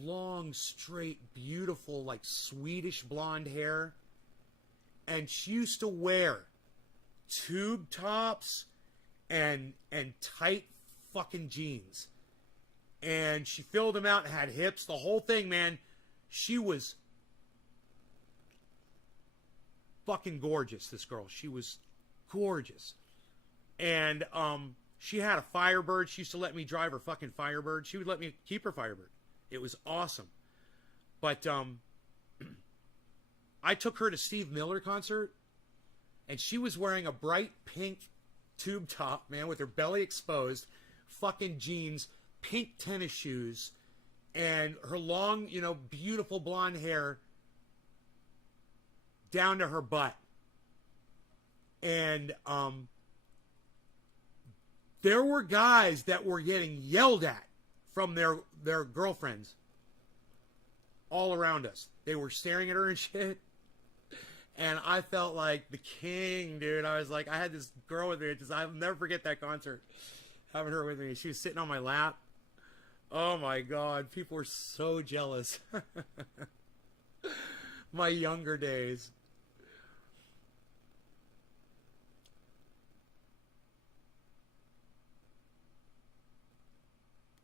long, straight, beautiful, like Swedish blonde hair. And she used to wear tube tops and tight fucking jeans. And she filled them out and had hips, the whole thing, man. She was fucking gorgeous, this girl. She was gorgeous. And she had a Firebird. She used to let me drive her fucking Firebird. She would let me keep her Firebird. It was awesome. But I took her to Steve Miller concert, and she was wearing a bright pink tube top, man, with her belly exposed, fucking jeans, pink tennis shoes, and her long, you know, beautiful blonde hair down to her butt. And there were guys that were getting yelled at from their girlfriends all around us. They were staring at her and shit. And I felt like the king, dude. I was like, I had this girl with me. I'll never forget that concert. Having her with me. She was sitting on my lap. Oh my God. People were so jealous. My younger days.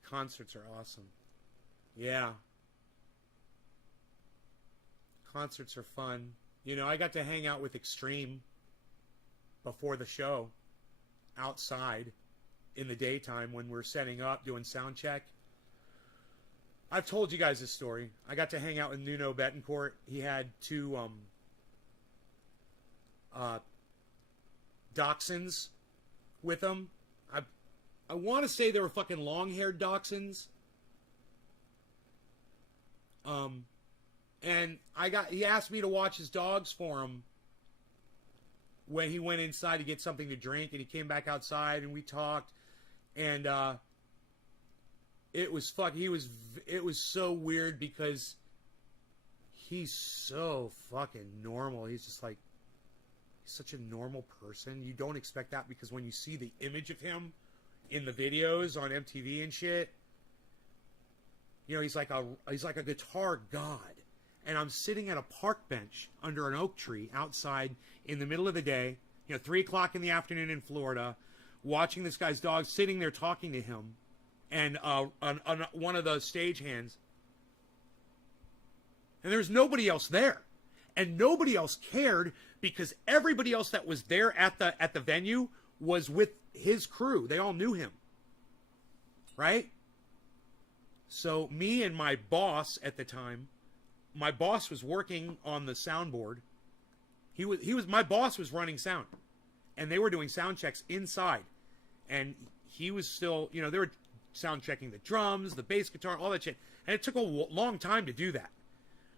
Concerts are awesome. Yeah. Concerts are fun. You know, I got to hang out with Extreme before the show outside in the daytime when we're setting up, doing sound check. I've told you guys this story. I got to hang out with Nuno Betancourt. He had two dachshunds with him. I want to say they were fucking long-haired dachshunds. And he asked me to watch his dogs for him when he went inside to get something to drink, and he came back outside and we talked, and it was so weird because he's so fucking normal. He's just like, he's such a normal person. You don't expect that because when you see the image of him in the videos on MTV and shit, you know, he's like a guitar god. And I'm sitting at a park bench under an oak tree outside in the middle of the day, you know, 3 o'clock in the afternoon in Florida, watching this guy's dog, sitting there talking to him, and on one of the stagehands. And there's nobody else there. And nobody else cared because everybody else that was there at the venue was with his crew. They all knew him. Right? So me and my boss at the time, my boss was working on the soundboard. My boss was running sound, and they were doing sound checks inside, and he was still, you know, they were sound checking the drums, the bass guitar, all that shit, and it took a long time to do that.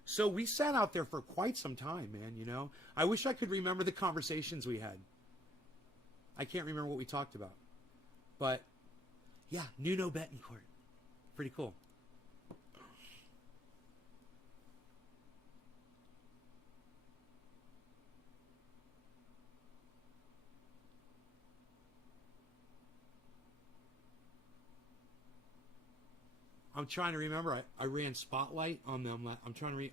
So we sat out there for quite some time, man, you know. I wish I could remember the conversations we had. I can't remember what we talked about. But, yeah, Nuno Betancourt. Pretty cool. I'm trying to remember. I ran Spotlight on them.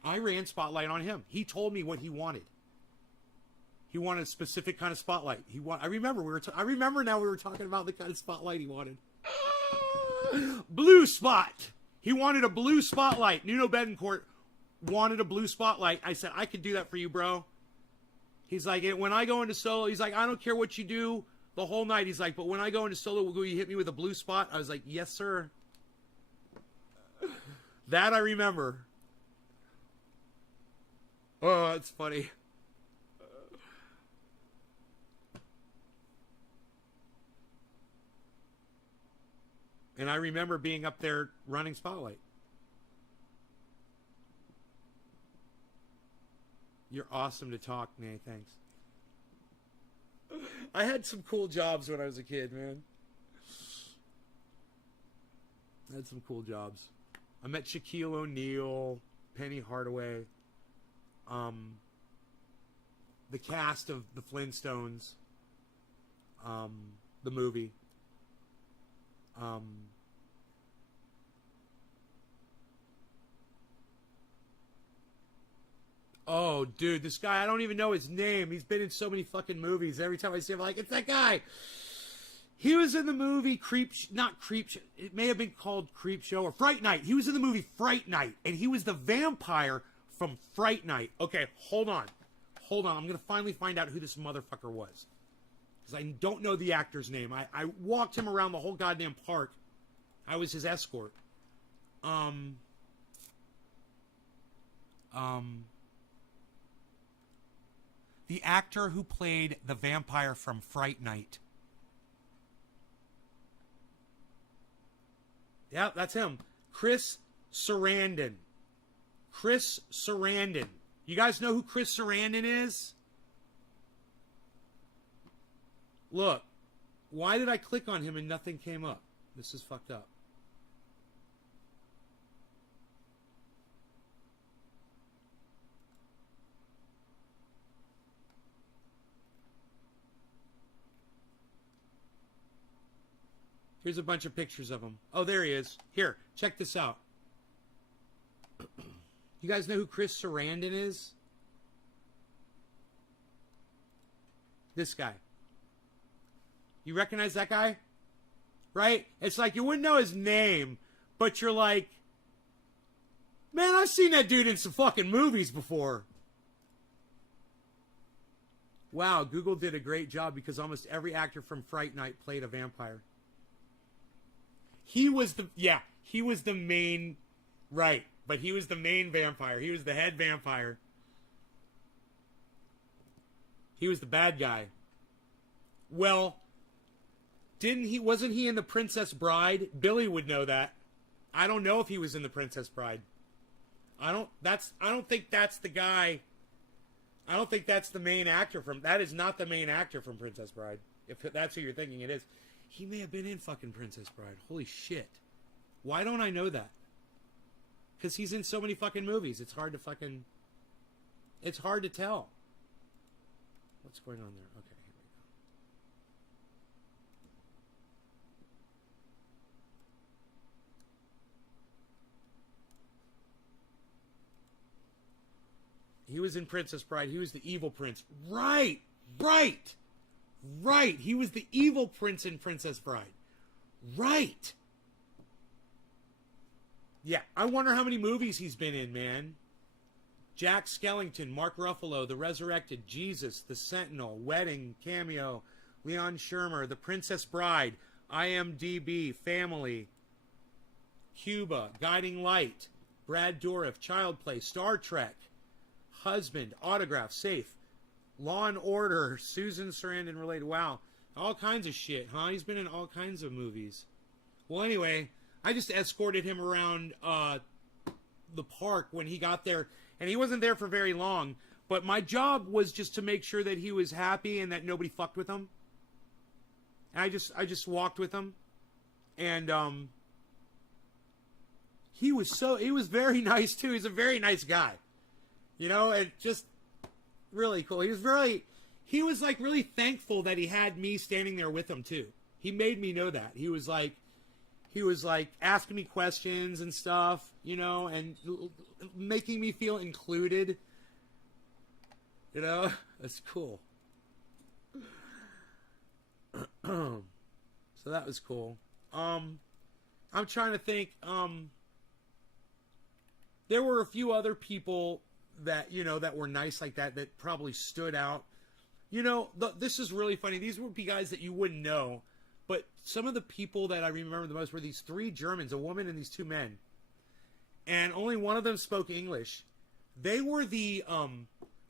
I ran Spotlight on him. He told me what he wanted. He wanted a specific kind of spotlight. I remember I remember now we were talking about the kind of spotlight he wanted. Blue spot. He wanted a blue spotlight. Nuno Betancourt wanted a blue spotlight. I said, I could do that for you, bro. He's like, when I go into solo, he's like, I don't care what you do the whole night. He's like, but when I go into solo, will you hit me with a blue spot? I was like, yes, sir. That I remember. Oh, it's funny. And I remember being up there running Spotlight. You're awesome to talk, Nay. Thanks. I had some cool jobs when I was a kid, man. I had some cool jobs. I met Shaquille O'Neal, Penny Hardaway, the cast of The Flintstones, the movie. Oh, dude, this guy, I don't even know his name. He's been in so many fucking movies. Every time I see him, I'm like, it's that guy. He was in the movie not Creep Show. It may have been called Creep Show or Fright Night. He was in the movie Fright Night, and he was the vampire from Fright Night. Okay, hold on. I'm going to finally find out who this motherfucker was. Because I don't know the actor's name. I walked him around the whole goddamn park. I was his escort. The actor who played the vampire from Fright Night. Yeah, that's him. Chris Sarandon. You guys know who Chris Sarandon is? Look, why did I click on him and nothing came up? This is fucked up. Here's a bunch of pictures of him. Oh, there he is. Here, check this out. You guys know who Chris Sarandon is? This guy. You recognize that guy? Right? It's like you wouldn't know his name, but you're like, man, I've seen that dude in some fucking movies before. Wow, Google did a great job because almost every actor from Fright Night played a vampire. He was the main, right, but he was the main vampire. He was the head vampire. He was the bad guy. Well, wasn't he in The Princess Bride? Billy would know that. I don't know if he was in The Princess Bride. I don't think that's the guy. I don't think that's the main actor that is not the main actor from Princess Bride. If that's who you're thinking it is. He may have been in fucking Princess Bride. Holy shit. Why don't I know that? Because he's in so many fucking movies. It's hard to tell. What's going on there? Okay, here we go. He was in Princess Bride. He was the evil prince. Right. He was the evil prince in Princess Bride. Right. Yeah, I wonder how many movies he's been in, man. Jack Skellington, Mark Ruffalo, The Resurrected, Jesus, The Sentinel, Wedding, Cameo, Leon Shermer, The Princess Bride, IMDb, Family, Cuba, Guiding Light, Brad Dourif, Child Play, Star Trek, Husband, Autograph, Safe, Law and Order, Susan Sarandon related. Wow. All kinds of shit, huh? He's been in all kinds of movies. Well, anyway, I just escorted him around the park when he got there. And he wasn't there for very long. But my job was just to make sure that he was happy and that nobody fucked with him. And I just walked with him. And he was very nice too. He's a very nice guy. You know, and just really cool. He was like really thankful that he had me standing there with him too. He made me know that. He was like asking me questions and stuff, you know, and making me feel included. You know, that's cool. So that was cool. I'm trying to think. There were a few other people that, you know, that were nice like that probably stood out. You know, this is really funny. These would be guys that you wouldn't know. But some of the people that I remember the most were these three Germans, a woman and these two men. And only one of them spoke English. They were the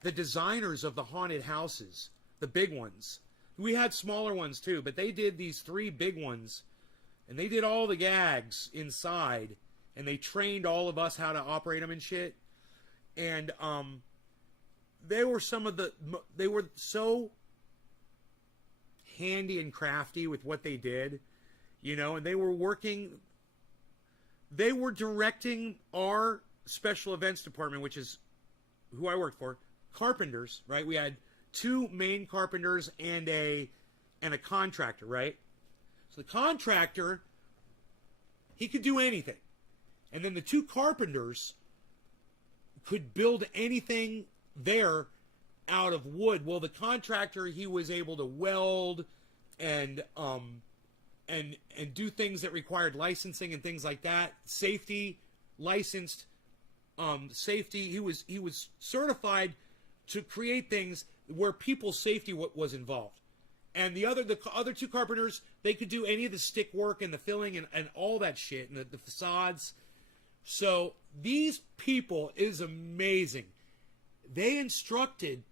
designers of the haunted houses, the big ones. We had smaller ones too, but they did these three big ones. And they did all the gags inside. And they trained all of us how to operate them and shit. And they were they were so handy and crafty with what they did, you know, and they were directing our special events department, which is who I worked for, carpenters, right? We had two main carpenters and a contractor, right? So the contractor He could do anything. And then the two carpenters could build anything there out of wood. Well, the contractor, he was able to weld and do things that required licensing and things like that. Safety, licensed safety. He was certified to create things where people's safety was involved. And the other two carpenters, they could do any of the stick work and the filling and all that shit and the facades. So these people is amazing. They instructed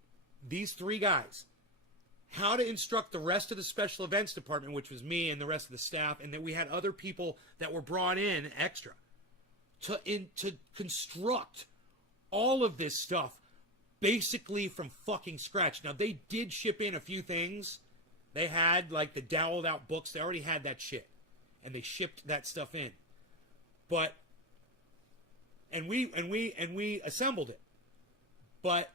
these three guys how to instruct the rest of the special events department, which was me and the rest of the staff, and then we had other people that were brought in extra to construct all of this stuff basically from fucking scratch. Now, they did ship in a few things. They had like the doweled out books. They already had that shit, and they shipped that stuff in. But and we assembled it. But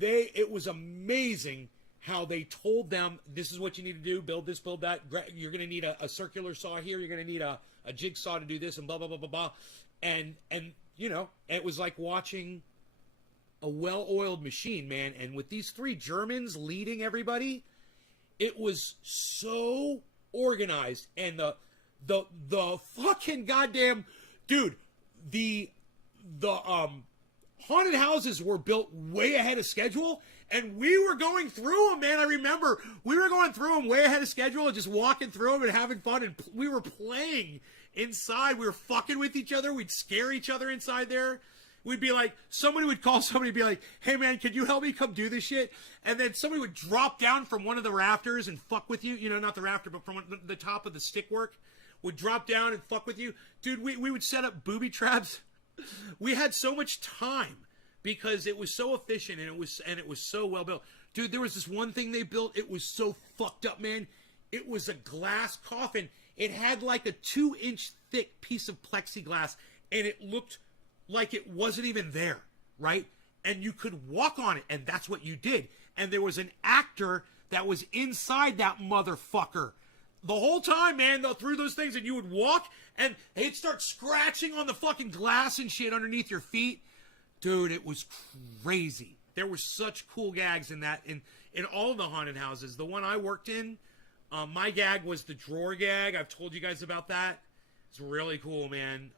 it was amazing how they told them, this is what you need to do, build this, build that. You're going to need a circular saw here. You're going to need a jigsaw to do this, and blah, blah, blah, blah, blah. And you know, it was like watching a well-oiled machine, man. And with these three Germans leading everybody, it was so organized. And the fucking goddamn, dude, the haunted houses were built way ahead of schedule, and we were going through them, man. I remember we were going through them way ahead of schedule and just walking through them and having fun, and we were playing inside. We were fucking with each other. We'd scare each other inside there. We'd be like, somebody would call somebody and be like, hey, man, can you help me come do this shit? And then somebody would drop down from one of the rafters and fuck with you. You know, not the rafter, but from the top of the stick work. Would drop down and fuck with you. Dude, we would set up booby traps. We had so much time because it was so efficient and it was so well built. Dude, there was this one thing they built. It was so fucked up, man. It was a glass coffin. It had like a 2-inch thick piece of plexiglass, and it looked like it wasn't even there, right? And you could walk on it, and that's what you did. And there was an actor that was inside that motherfucker the whole time, man, through those things, and you would walk, and they'd start scratching on the fucking glass and shit underneath your feet. Dude, it was crazy. There were such cool gags in that, in all of the haunted houses. The one I worked in, my gag was the drawer gag. I've told you guys about that. It's really cool, man.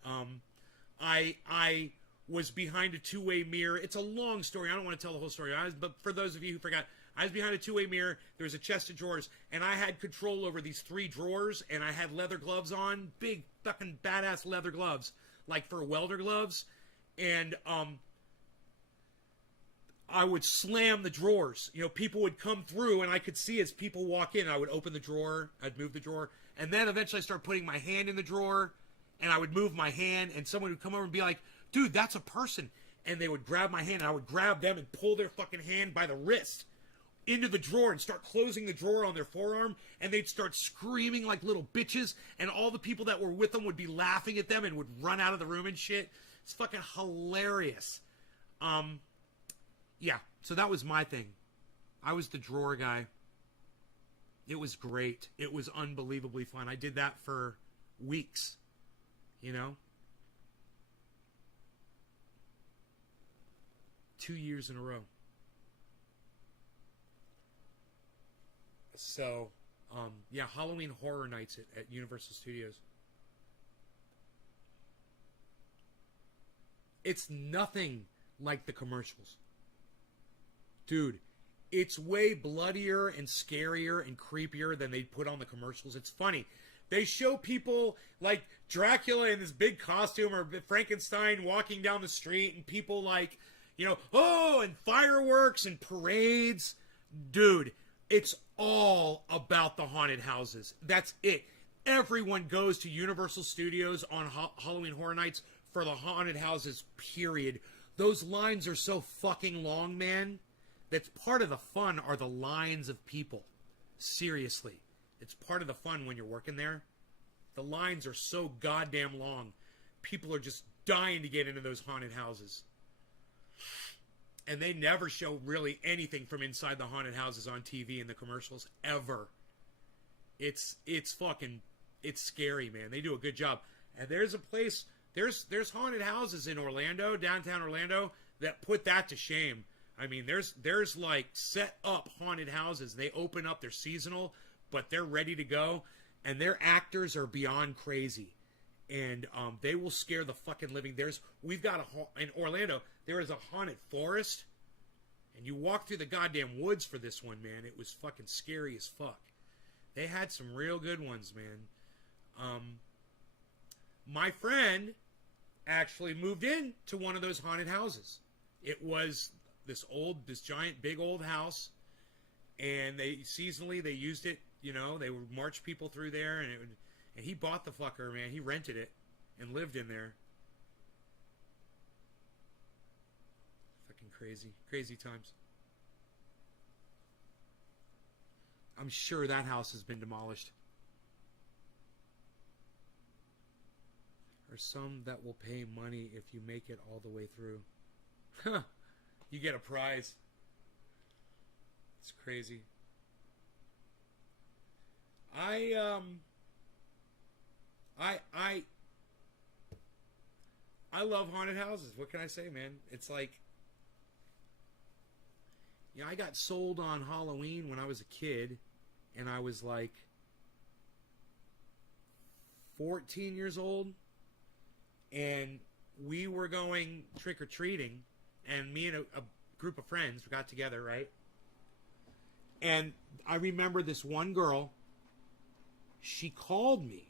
I was behind a two-way mirror. It's a long story. I don't want to tell the whole story. But for those of you who forgot, I was behind a two-way mirror. There was a chest of drawers, and I had control over these 3 drawers, and I had leather gloves on, big fucking badass leather gloves, like for welder gloves. And I would slam the drawers. You know, people would come through, and I could see as people walk in, I would open the drawer, I'd move the drawer, and then eventually I started putting my hand in the drawer, and I would move my hand, and someone would come over and be like, dude, that's a person. And they would grab my hand, and I would grab them and pull their fucking hand by the wrist into the drawer and start closing the drawer on their forearm, and they'd start screaming like little bitches, and all the people that were with them would be laughing at them and would run out of the room and shit. It's fucking hilarious. Yeah, so that was my thing. I was the drawer guy. It was great. It was unbelievably fun. I did that for weeks. You know? 2 years in a row. So, yeah, Halloween Horror Nights at Universal Studios. It's nothing like the commercials. Dude, it's way bloodier and scarier and creepier than they put on the commercials. It's funny. They show people like Dracula in this big costume or Frankenstein walking down the street, and people like, you know, oh, and fireworks and parades. Dude, it's all about the haunted houses. That's it. Everyone goes to Universal Studios on Halloween Horror Nights for the haunted houses, period. Those lines are so fucking long, man. That's part of the fun, are the lines of people. Seriously. It's part of the fun when you're working there. The lines are so goddamn long. People are just dying to get into those haunted houses. And they never show really anything from inside the haunted houses on TV in the commercials, ever. It's scary, man. They do a good job. And there's a place, there's haunted houses in Orlando, downtown Orlando, that put that to shame. I mean, there's like set up haunted houses. They open up, they're seasonal, but they're ready to go, and their actors are beyond crazy, and they will scare the fucking living. We've got in Orlando, there is a haunted forest, and you walk through the goddamn woods for this one, man. It was fucking scary as fuck. They had some real good ones, man. My friend actually moved in to one of those haunted houses. It was this giant, big old house, and they used it. You know, they would march people through there, and he bought the fucker, man. He rented it and lived in there. Fucking crazy times. I'm sure that house has been demolished. Or some that will pay money if you make it all the way through. Huh. You get a prize. It's crazy. I love haunted houses. What can I say, man? It's like, you know, I got sold on Halloween when I was a kid, and I was like 14 years old, and we were going trick-or-treating, and me and a group of friends got together, right? And I remember this one girl, she called me,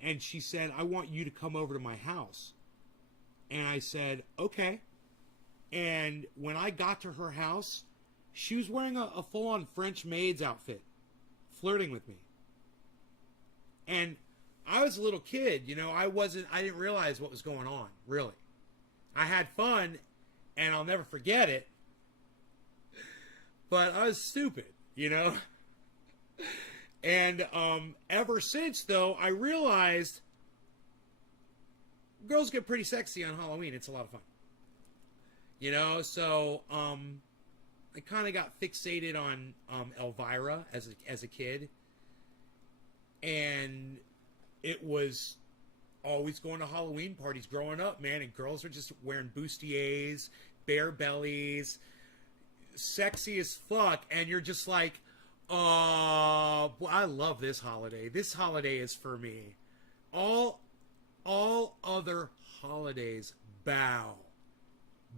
and she said, I want you to come over to my house. And I said, okay. And when I got to her house, she was wearing a full-on French maid's outfit, flirting with me. And I was a little kid, you know, I didn't realize what was going on, really. I had fun, and I'll never forget it. But I was stupid, you know. And ever since, though, I realized girls get pretty sexy on Halloween. It's a lot of fun. You know, so I kind of got fixated on Elvira as a kid. And it was always going to Halloween parties growing up, man. And girls are just wearing bustiers, bare bellies, sexy as fuck. And you're just like, oh, I love this holiday. This holiday is for me. All other holidays bow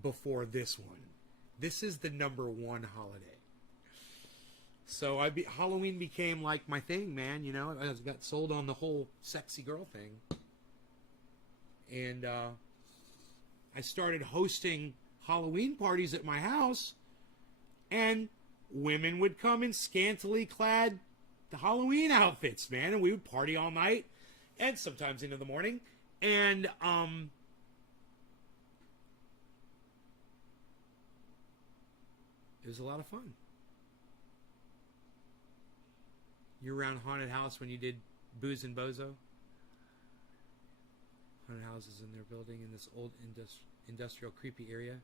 before this one. This is the number one holiday. So Halloween became like my thing, man. You know, I got sold on the whole sexy girl thing. And I started hosting Halloween parties at my house, and women would come in scantily clad Halloween outfits, man, and we would party all night and sometimes into the morning. And it was a lot of fun. You were around haunted house when you did Booze and Bozo? Haunted houses in their building in this old industrial creepy area.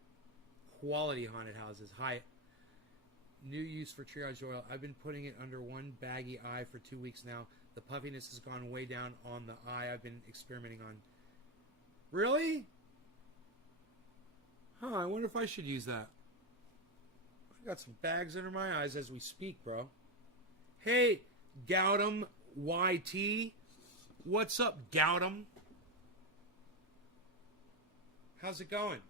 Quality haunted houses. Hi. New use for triage oil. I've been putting it under one baggy eye for 2 weeks now. The puffiness has gone way down on the eye I've been experimenting on. Really? Huh, I wonder if I should use that. I got some bags under my eyes as we speak, bro. Hey, Gautam YT. What's up, Gautam? How's it going?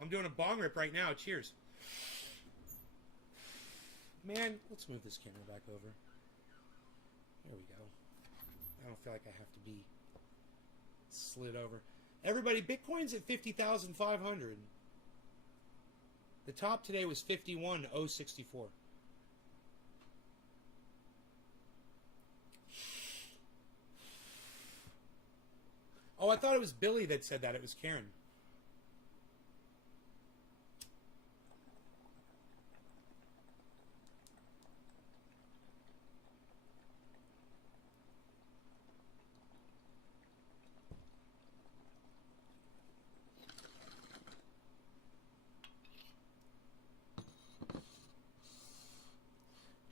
I'm doing a bong rip right now. Cheers. Man, let's move this camera back over. There we go. I don't feel like I have to be slid over. Everybody, Bitcoin's at 50,500. The top today was 51,064. Oh, I thought it was Billy that said that. It was Karen.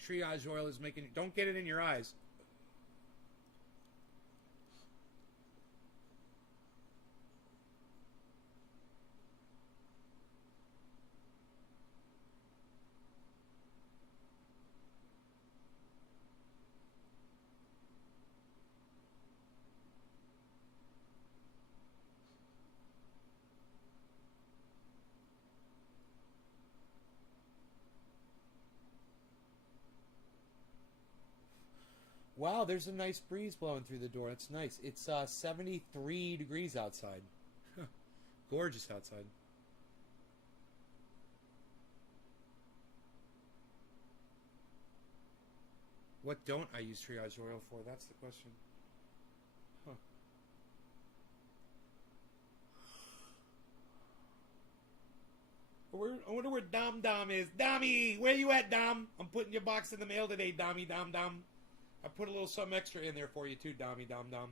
Triage oil is making... Don't get it in your eyes. Wow, there's a nice breeze blowing through the door. That's nice. It's 73 degrees outside. Huh. Gorgeous outside. What don't I use triage oil for? That's the question. Huh. I wonder where Dom Dom is. Dommy, where you at, Dom? I'm putting your box in the mail today, Dommy Dom Dom. I put a little something extra in there for you too, Dommy Dom Dom.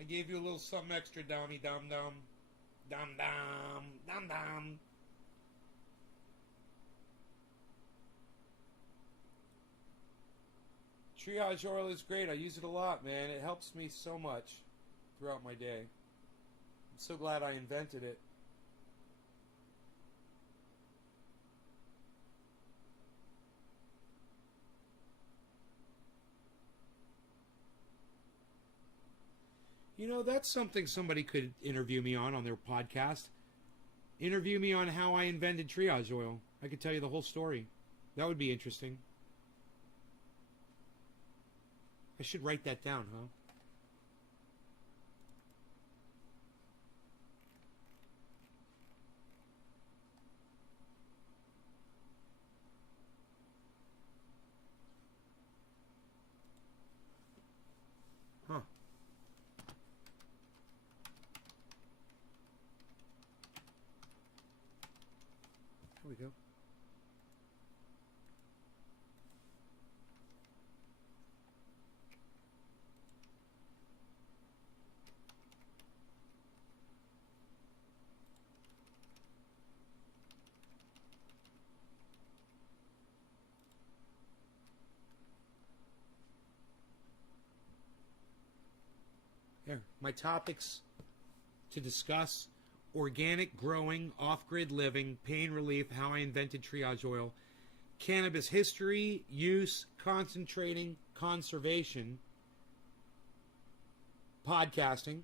I gave you a little something extra, Dommy Dom Dom. Dom Dom. Dom Dom. Triage oil is great. I use it a lot, man. It helps me so much throughout my day. I'm so glad I invented it. You know, that's something somebody could interview me on their podcast. Interview me on how I invented triage oil. I could tell you the whole story. That would be interesting. I should write that down, huh? Huh. There we go. Here, my topics to discuss: organic growing, off-grid living, pain relief, how I invented triage oil, cannabis history, use, concentrating, conservation, podcasting,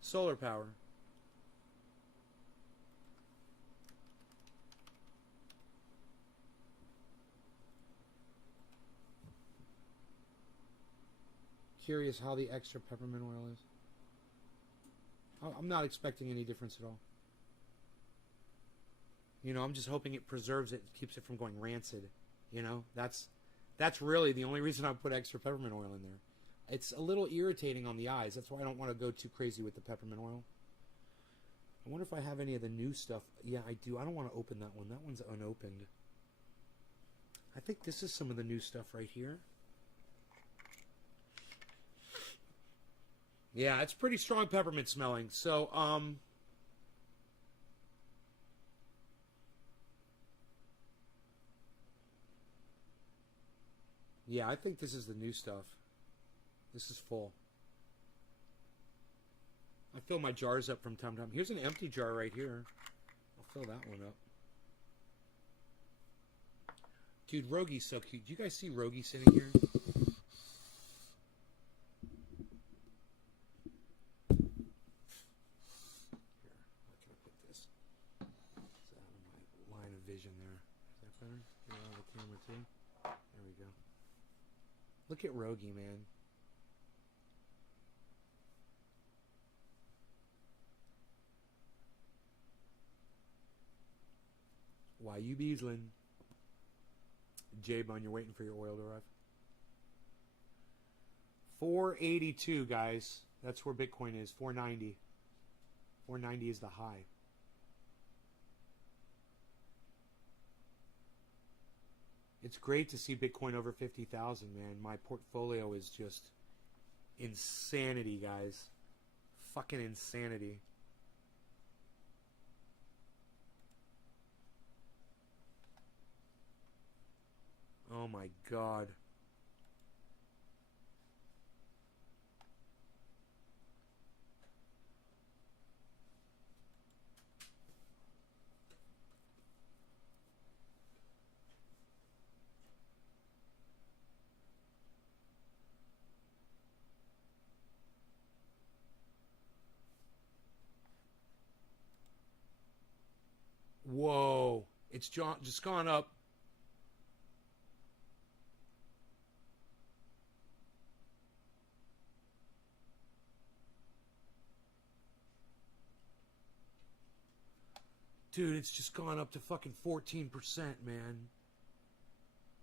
solar power. Curious how the extra peppermint oil is. I'm not expecting any difference at all. You know, I'm just hoping it preserves it, keeps it from going rancid. You know, that's really the only reason I put extra peppermint oil in there. It's a little irritating on the eyes. That's why I don't want to go too crazy with the peppermint oil. I wonder if I have any of the new stuff. Yeah, I do. I don't want to open that one. That one's unopened. I think this is some of the new stuff right here. Yeah, it's pretty strong peppermint smelling. So, yeah, I think this is the new stuff. This is full. I fill my jars up from time to time. Here's an empty jar right here. I'll fill that one up. Dude, Rogi's so cute. Do you guys see Rogi sitting here? Vision there. Is that better? Get out of the camera too. There we go. Look at Rogi, man. Why you beesling? J-Bun, you're waiting for your oil to arrive. 482, guys. That's where Bitcoin is. 490. 490 is the high. It's great to see Bitcoin over 50,000, man. My portfolio is just insanity, guys. Fucking insanity. Oh my God. Whoa. It's just gone up Dude, it's just gone up to fucking 14%, man.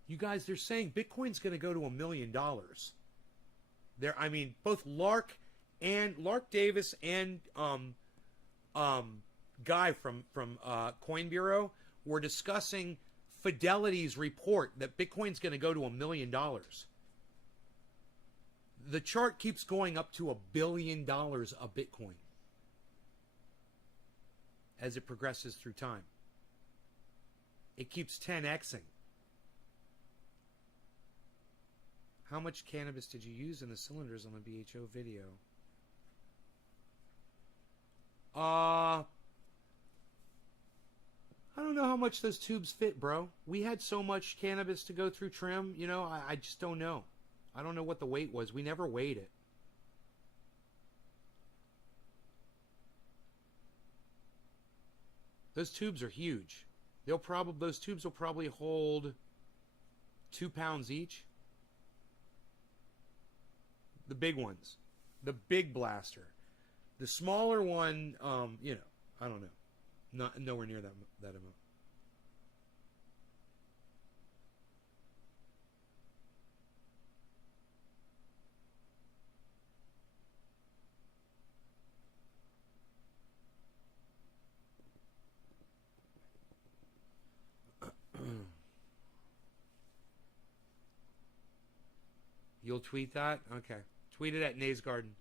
You guys, they're saying Bitcoin's going to go to $1 million. I mean, both Lark Davis and Guy from Coin Bureau were discussing Fidelity's report that Bitcoin's going to go to $1 million. The chart keeps going up to $1 billion a Bitcoin as it progresses through time. It keeps 10xing. How much cannabis did you use in the cylinders on the BHO video? I don't know how much those tubes fit, bro. We had so much cannabis to go through trim, you know, I just don't know. I don't know what the weight was. We never weighed it. Those tubes are huge. Those tubes will probably hold 2 pounds each. The big ones. The big blaster. The smaller one, you know, I don't know. Nowhere near that amount. You'll tweet that? Okay. Tweet it at Nays Garden.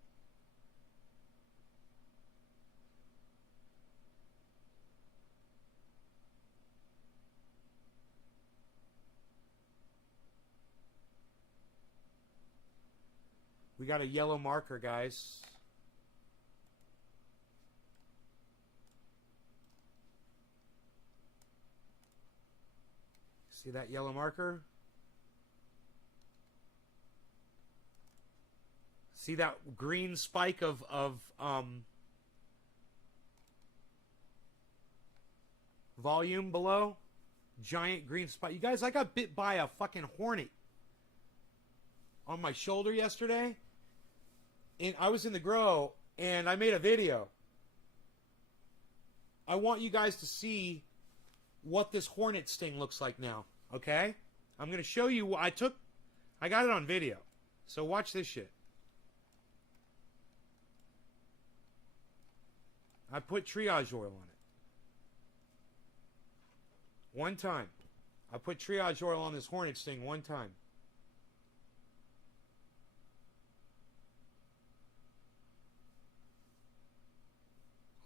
We got a yellow marker, guys. See that yellow marker? See that green spike of volume below? Giant green spike. You guys, I got bit by a fucking hornet on my shoulder yesterday. And I was in the grow and I made a video. I want you guys to see what this hornet sting looks like now. Okay? I'm going to show you. I got it on video. So watch this shit. I put triage oil on it. One time. I put triage oil on this hornet sting one time.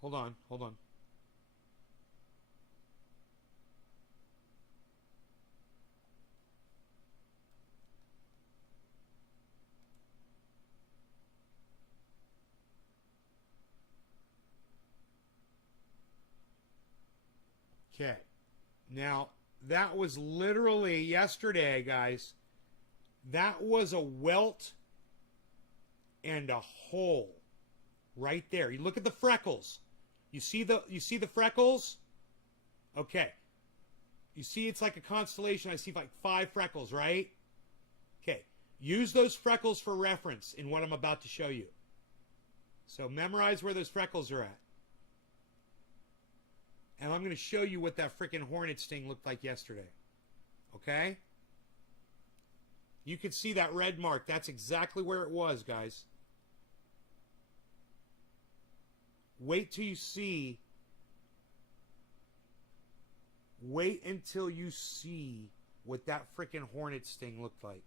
Hold on. Okay. Now, that was literally yesterday, guys. That was a welt and a hole right there. You look at the freckles. You see the freckles? Okay. You see it's like a constellation. I see like 5 freckles, right? Okay. Use those freckles for reference in what I'm about to show you. So memorize where those freckles are at. And I'm going to show you what that freaking hornet sting looked like yesterday. Okay? You can see that red mark. That's exactly where it was, guys. Wait till you see. Wait until you see what that freaking hornet sting looked like.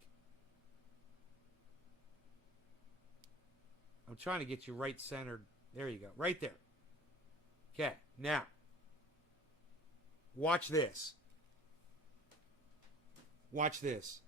I'm trying to get you right centered. There you go. Right there. Okay. Now. Watch this. Watch this.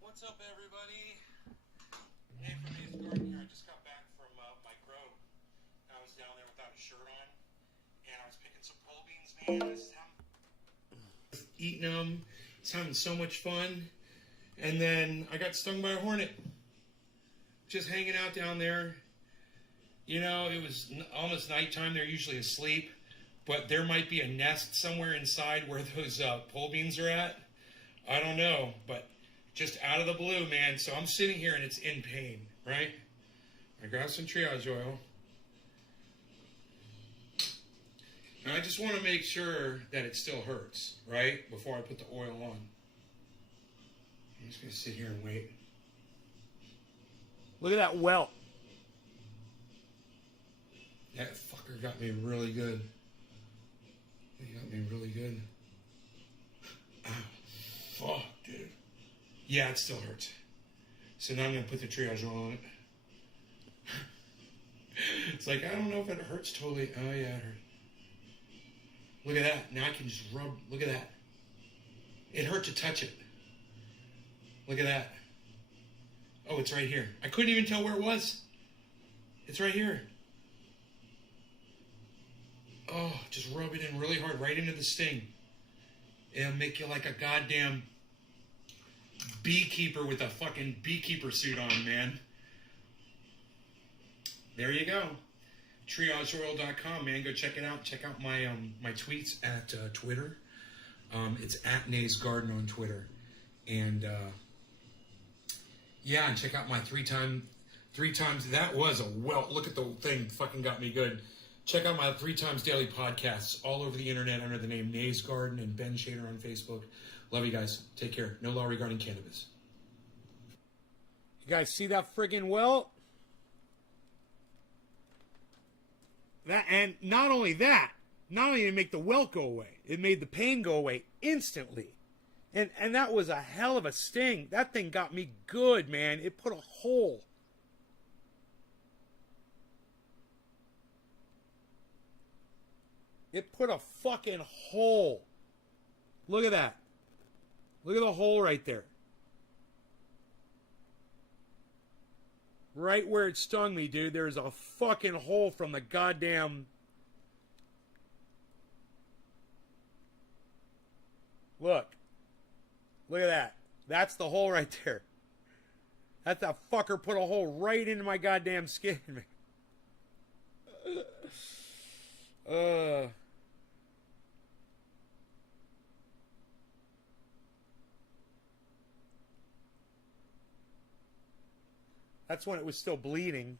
What's up, everybody? Hey, from Nays Garden here. I just got back from my grow. I was down there without a shirt on, and I was picking some pole beans, man. Eating them. I was having so much fun. And then I got stung by a hornet. just hanging out down there. You know, it was almost nighttime. They're usually asleep. But there might be a nest somewhere inside where those pole beans are at. I don't know. But just out of the blue, man. So I'm sitting here and it's in pain, right? I grab some triage oil. And I just want to make sure that it still hurts, right? Before I put the oil on. I'm just going to sit here and wait. Look at that welt. That fucker got me really good. He got me really good. Ow. Fuck, dude. Yeah, it still hurts. So now I'm going to put the triage oil on it. It's like, I don't know if it hurts totally. Oh, yeah, it hurts. Look at that. Now I can just rub. Look at that. It hurt to touch it. Look at that. Oh, it's right here. I couldn't even tell where it was. It's right here. Oh, just rub it in really hard, right into the sting. It'll make you like a goddamn beekeeper with a fucking beekeeper suit on, man. There you go. TriageOil.com, man. Go check it out. Check out my my tweets at Twitter. It's at Nays Garden on Twitter. And yeah, and check out my three times. That was a welt. Look at the thing. Fucking got me good. Check out my 3 times daily podcasts all over the internet under the name Nays Garden and Ben Shader on Facebook. Love you guys. Take care. No law regarding cannabis. You guys see that friggin' welt? That, and not only that, not only did it make the welt go away, it made the pain go away instantly. And that was a hell of a sting. That thing got me good, man. It put a hole. It put a fucking hole. Look at that. Look at the hole right there. Right where it stung me, dude, there's a fucking hole from the goddamn... Look. Look at that. That's the hole right there. That fucker put a hole right into my goddamn skin, man. That's when it was still bleeding.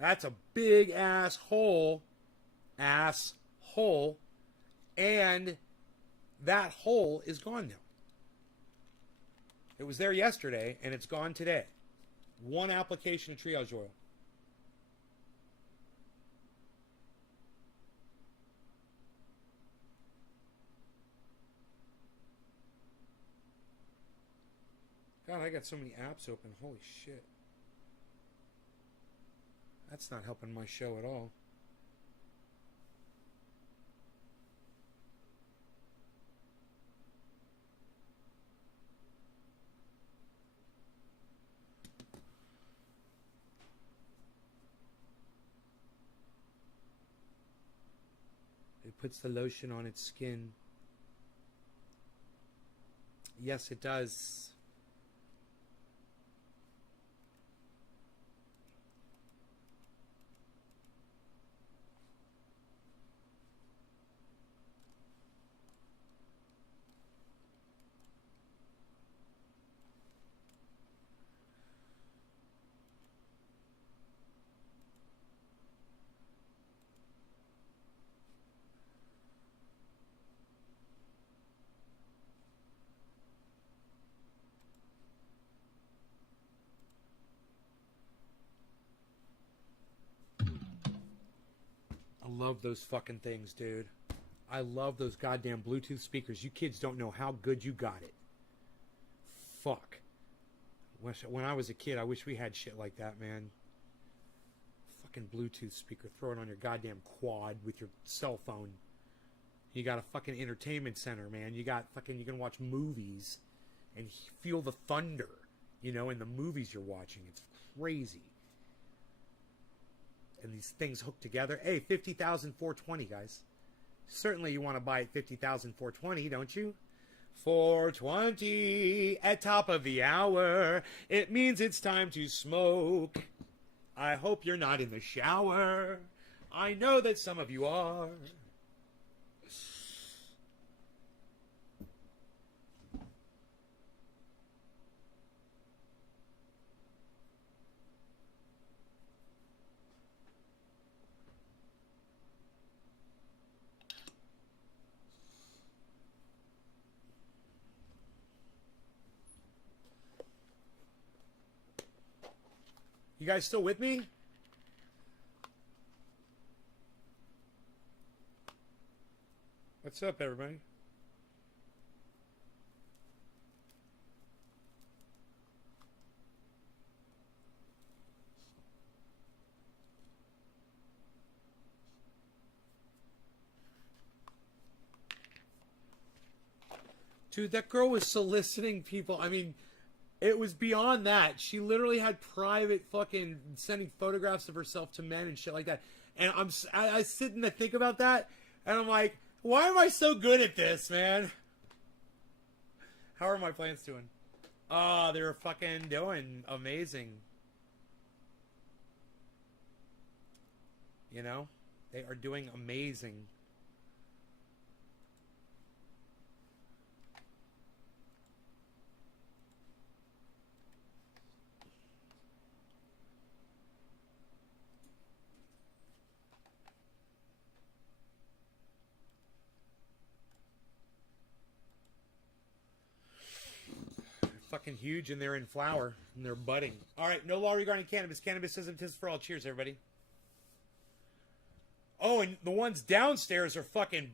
That's a big ass hole. Asshole. And that hole is gone now. It was there yesterday, and it's gone today. 1 application of triage oil. God, I got so many apps open. Holy shit. That's not helping my show at all. It puts the lotion on its skin. Yes, it does. I love those fucking things, dude. I love those goddamn Bluetooth speakers. You kids don't know how good you got it. Fuck. When I was a kid, I wish we had shit like that, man. Fucking Bluetooth speaker. Throw it on your goddamn quad with your cell phone. You got a fucking entertainment center, man. You got fucking, you can watch movies and feel the thunder, you know, in the movies you're watching. It's crazy. And these things hooked together. Hey, 50,420, guys. Certainly you want to buy at 50,000 420, don't you? 420 at top of the hour. It means it's time to smoke. I hope you're not in the shower. I know that some of you are. You guys still with me? What's up, everybody? Dude, that girl was soliciting people. I mean, it was beyond that. She literally had private fucking sending photographs of herself to men and shit like that. And I sit and I think about that, and I'm like, why am I so good at this, man? How are my plants doing? Oh, they're fucking doing amazing. You know? They are doing amazing. Fucking huge, and they're in flower and they're budding. All right, no law regarding cannabis. Cannabis isn't just for all. Cheers, everybody. Oh, and the ones downstairs are fucking.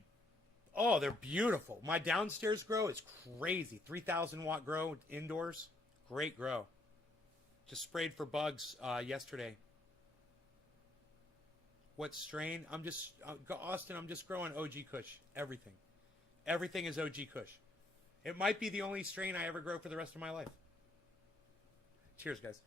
Oh, they're beautiful. My downstairs grow is crazy. 3,000 watt grow indoors. Great grow. Just sprayed for bugs yesterday. What strain? I'm just Austin. I'm just growing OG Kush. Everything is OG Kush. It might be the only strain I ever grow for the rest of my life. Cheers, guys.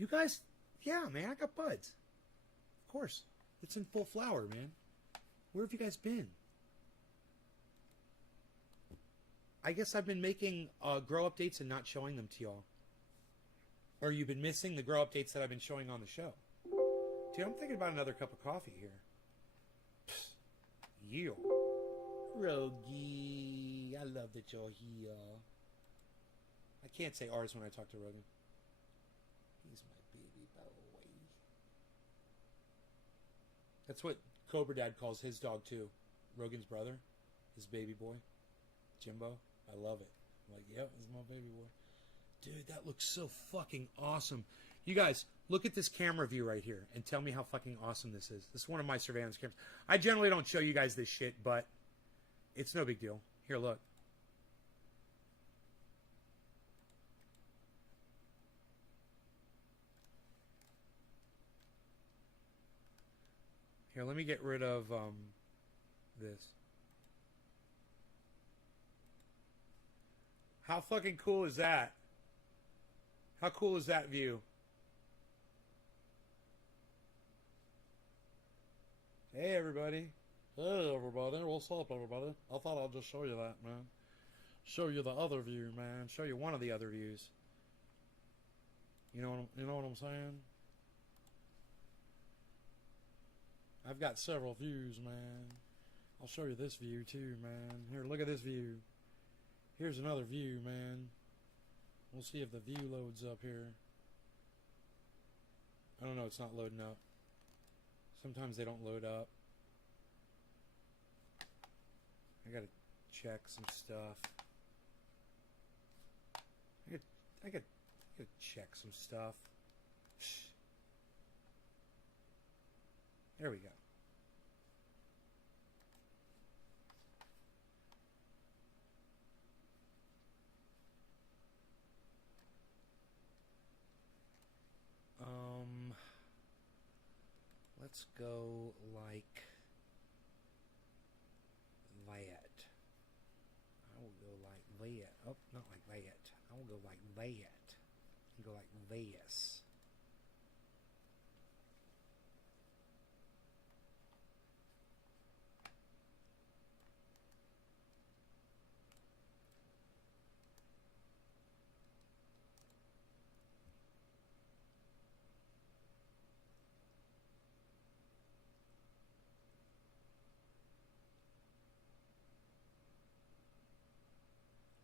You guys, yeah, man, I got buds. Of course. It's in full flower, man. Where have you guys been? I guess I've been making grow updates and not showing them to y'all. Or you've been missing the grow updates that I've been showing on the show. Dude, I'm thinking about another cup of coffee here. You. Rogie, I love that you're here. I can't say ours when I talk to Rogan. He's my baby boy. That's what Cobra Dad calls his dog too. Rogan's brother, his baby boy, Jimbo. I love it. I'm like, yep, this is my baby boy. Dude, that looks so fucking awesome. You guys, look at this camera view right here and tell me how fucking awesome this is. This is one of my surveillance cameras. I generally don't show you guys this shit, but it's no big deal. Here, look. Here, let me get rid of this. How fucking cool is that? How cool is that view? Hey, everybody. Hey everybody, what's up everybody? I thought I'd just show you that, man. Show you the other view, man. Show you one of the other views. You know what I'm saying? I've got several views, man. I'll show you this view too, man. Here, look at this view. Here's another view, man. We'll see if the view loads up here. I don't know, it's not loading up. Sometimes they don't load up. I gotta check some stuff. I gotta check some stuff. There we go. Let's go like that. I will go like that. Oh, not like that. I will go like that. And go like this.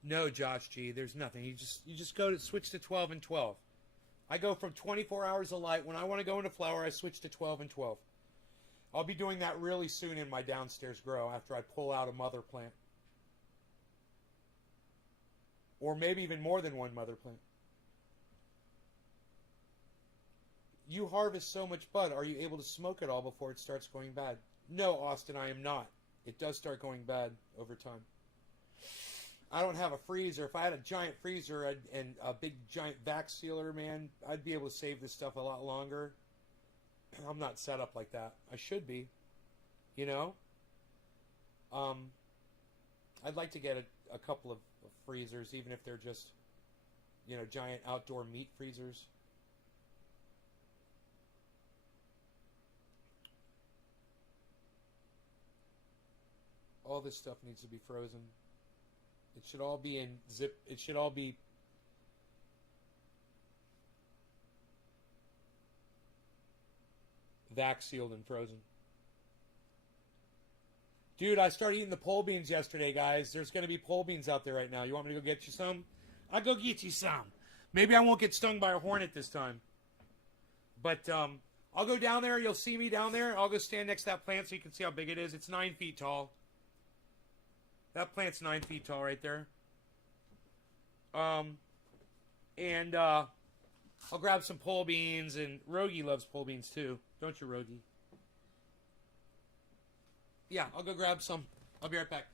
No, Josh G, there's nothing. You just go to switch to 12 and 12. I go from 24 hours of light. When I want to go into flower, I switch to 12 and 12. I'll be doing that really soon in my downstairs grow after I pull out a mother plant. Or maybe even more than one mother plant. You harvest so much bud. Are you able to smoke it all before it starts going bad? No, Austin, I am not. It does start going bad over time. I don't have a freezer. If I had a giant freezer and a big giant vac sealer, man, I'd be able to save this stuff a lot longer. I'm not set up like that. I should be, you know. I'd like to get a couple of freezers, even if they're just, you know, giant outdoor meat freezers. All this stuff needs to be frozen. It should all be in zip. It should all be vac sealed and frozen. Dude, I started eating the pole beans yesterday, guys. There's going to be pole beans out there right now. You want me to go get you some? I'll go get you some. Maybe I won't get stung by a hornet this time. But I'll go down there. You'll see me down there. I'll go stand next to that plant so you can see how big it is. It's 9 feet tall. That plant's 9 feet tall right there. I'll grab some pole beans, and Rogie loves pole beans too. Don't you, Rogie? Yeah, I'll go grab some. I'll be right back.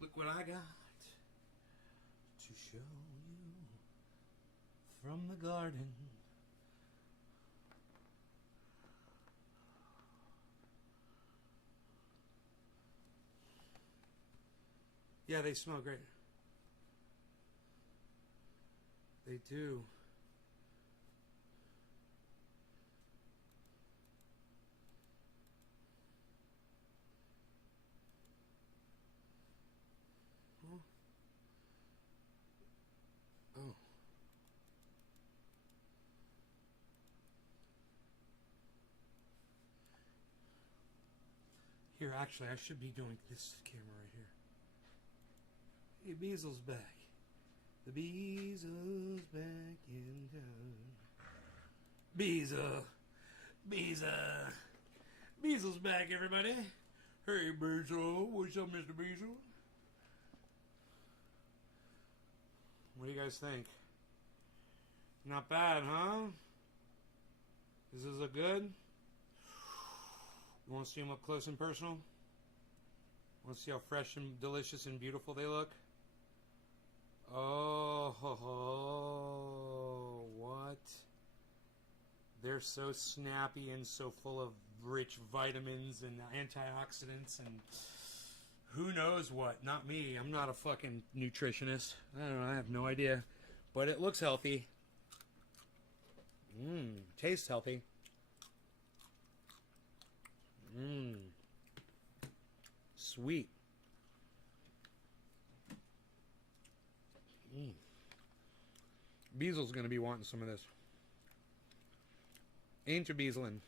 Look what I got to show you from the garden. Yeah, they smell great. They do. Oh. Here, actually, I should be doing this camera right here. Hey, Beasel's back. The Beasel's back in town. Beazle. Beasel's back, everybody. Hey, Beazle. What's up, Mr. Beazle? What do you guys think? Not bad, huh? Does this look good? You want to see them up close and personal? Want to see how fresh and delicious and beautiful they look? Oh, what? They're so snappy and so full of rich vitamins and antioxidants and who knows what. Not me. I'm not a fucking nutritionist. I don't know. I have no idea. But it looks healthy. Tastes healthy. Sweet. Beasel's gonna be wanting some of this. Ain't you beaslin'?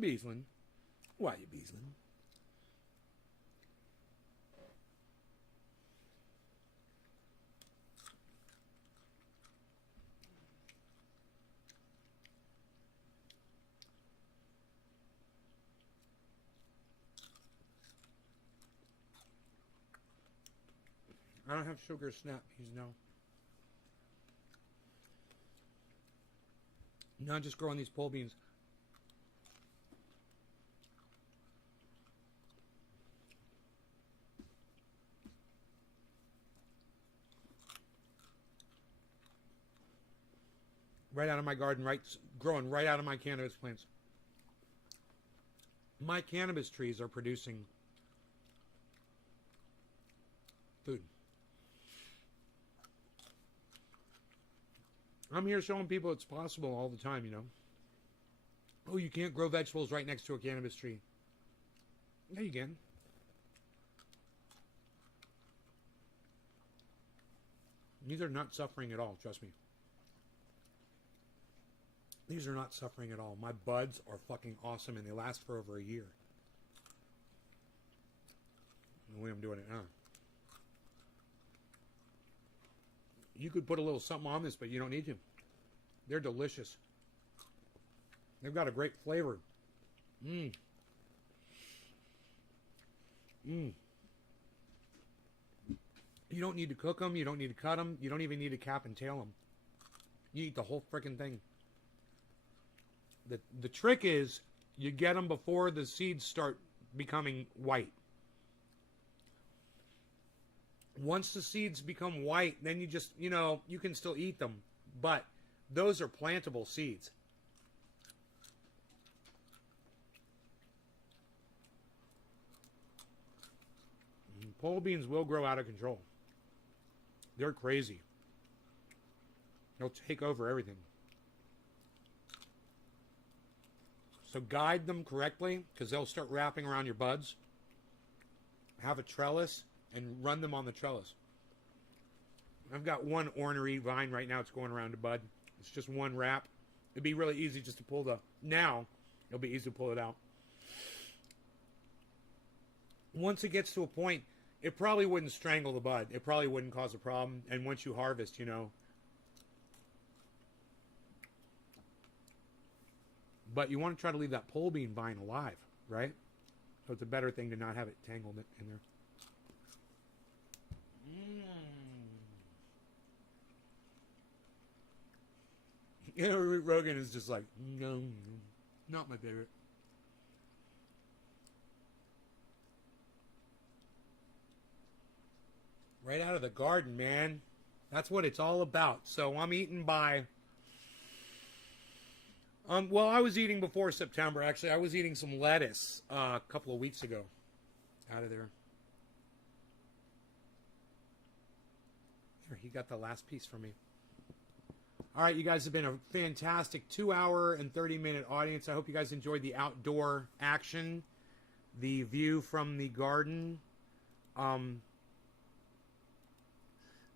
Beaslin'. Why you beaslin'? I don't have sugar snap peas, no. No, I'm just growing these pole beans. Right out of my garden, growing right out of my cannabis plants. My cannabis trees are producing food. I'm here showing people it's possible all the time, you know. Oh, you can't grow vegetables right next to a cannabis tree. Yeah, you can. These are not suffering at all, trust me. These are not suffering at all. My buds are fucking awesome and they last for over a year. The way I'm doing it now. You could put a little something on this, but you don't need to. They're delicious. They've got a great flavor. You don't need to cook them. You don't need to cut them. You don't even need to cap and tail them. You eat the whole freaking thing. The trick is you get them before the seeds start becoming white. Once the seeds become white, then you just, you know, you can still eat them. But those are plantable seeds. Pole beans will grow out of control. They're crazy. They'll take over everything. So guide them correctly, because they'll start wrapping around your buds. Have a trellis and run them on the trellis. I've got one ornery vine right now. It's going around the bud. It's just one wrap. It'd be really easy just to pull now it'll be easy to pull it out. Once it gets to a point, it probably wouldn't strangle the bud. It probably wouldn't cause a problem. And once you harvest, you know. But you want to try to leave that pole bean vine alive, right? So it's a better thing to not have it tangled in there. You know, Rogan is just like, no, not my favorite. Right out of the garden, man. That's what it's all about. So I'm eating by... well, I was eating before September. Actually, I was eating some lettuce a couple of weeks ago. Out of there. Here, he got the last piece from me. All right, you guys have been a fantastic 2-hour and 30-minute audience. I hope you guys enjoyed the outdoor action, the view from the garden.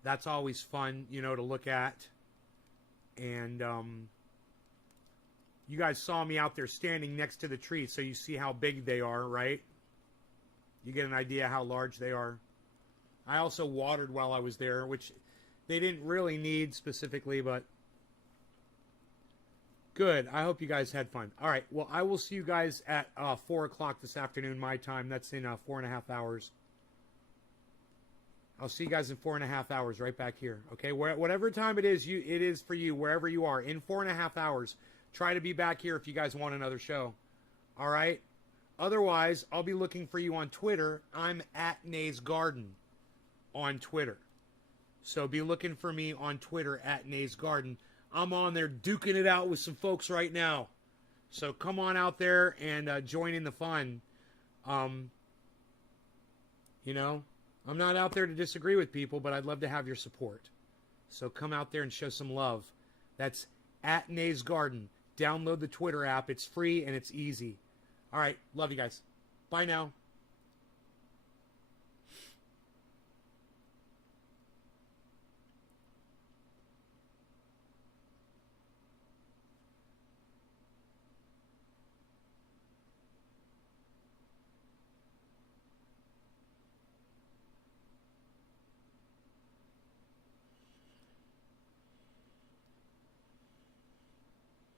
That's always fun, you know, to look at. And you guys saw me out there standing next to the tree, so you see how big they are, right? You get an idea how large they are. I also watered while I was there, which they didn't really need specifically, but good. I hope you guys had fun. All right, well, I will see you guys at 4 o'clock this afternoon, my time. That's in 4.5 hours. I'll see you guys in 4.5 hours right back here. Okay, whatever time it is for you, wherever you are, in 4.5 hours. Try to be back here if you guys want another show. All right? Otherwise, I'll be looking for you on Twitter. I'm at Nays Garden on Twitter. So be looking for me on Twitter at Nays Garden. I'm on there duking it out with some folks right now. So come on out there and join in the fun. You know, I'm not out there to disagree with people, but I'd love to have your support. So come out there and show some love. That's at Nays Garden. Download the Twitter app. It's free and it's easy. All right. Love you guys. Bye now.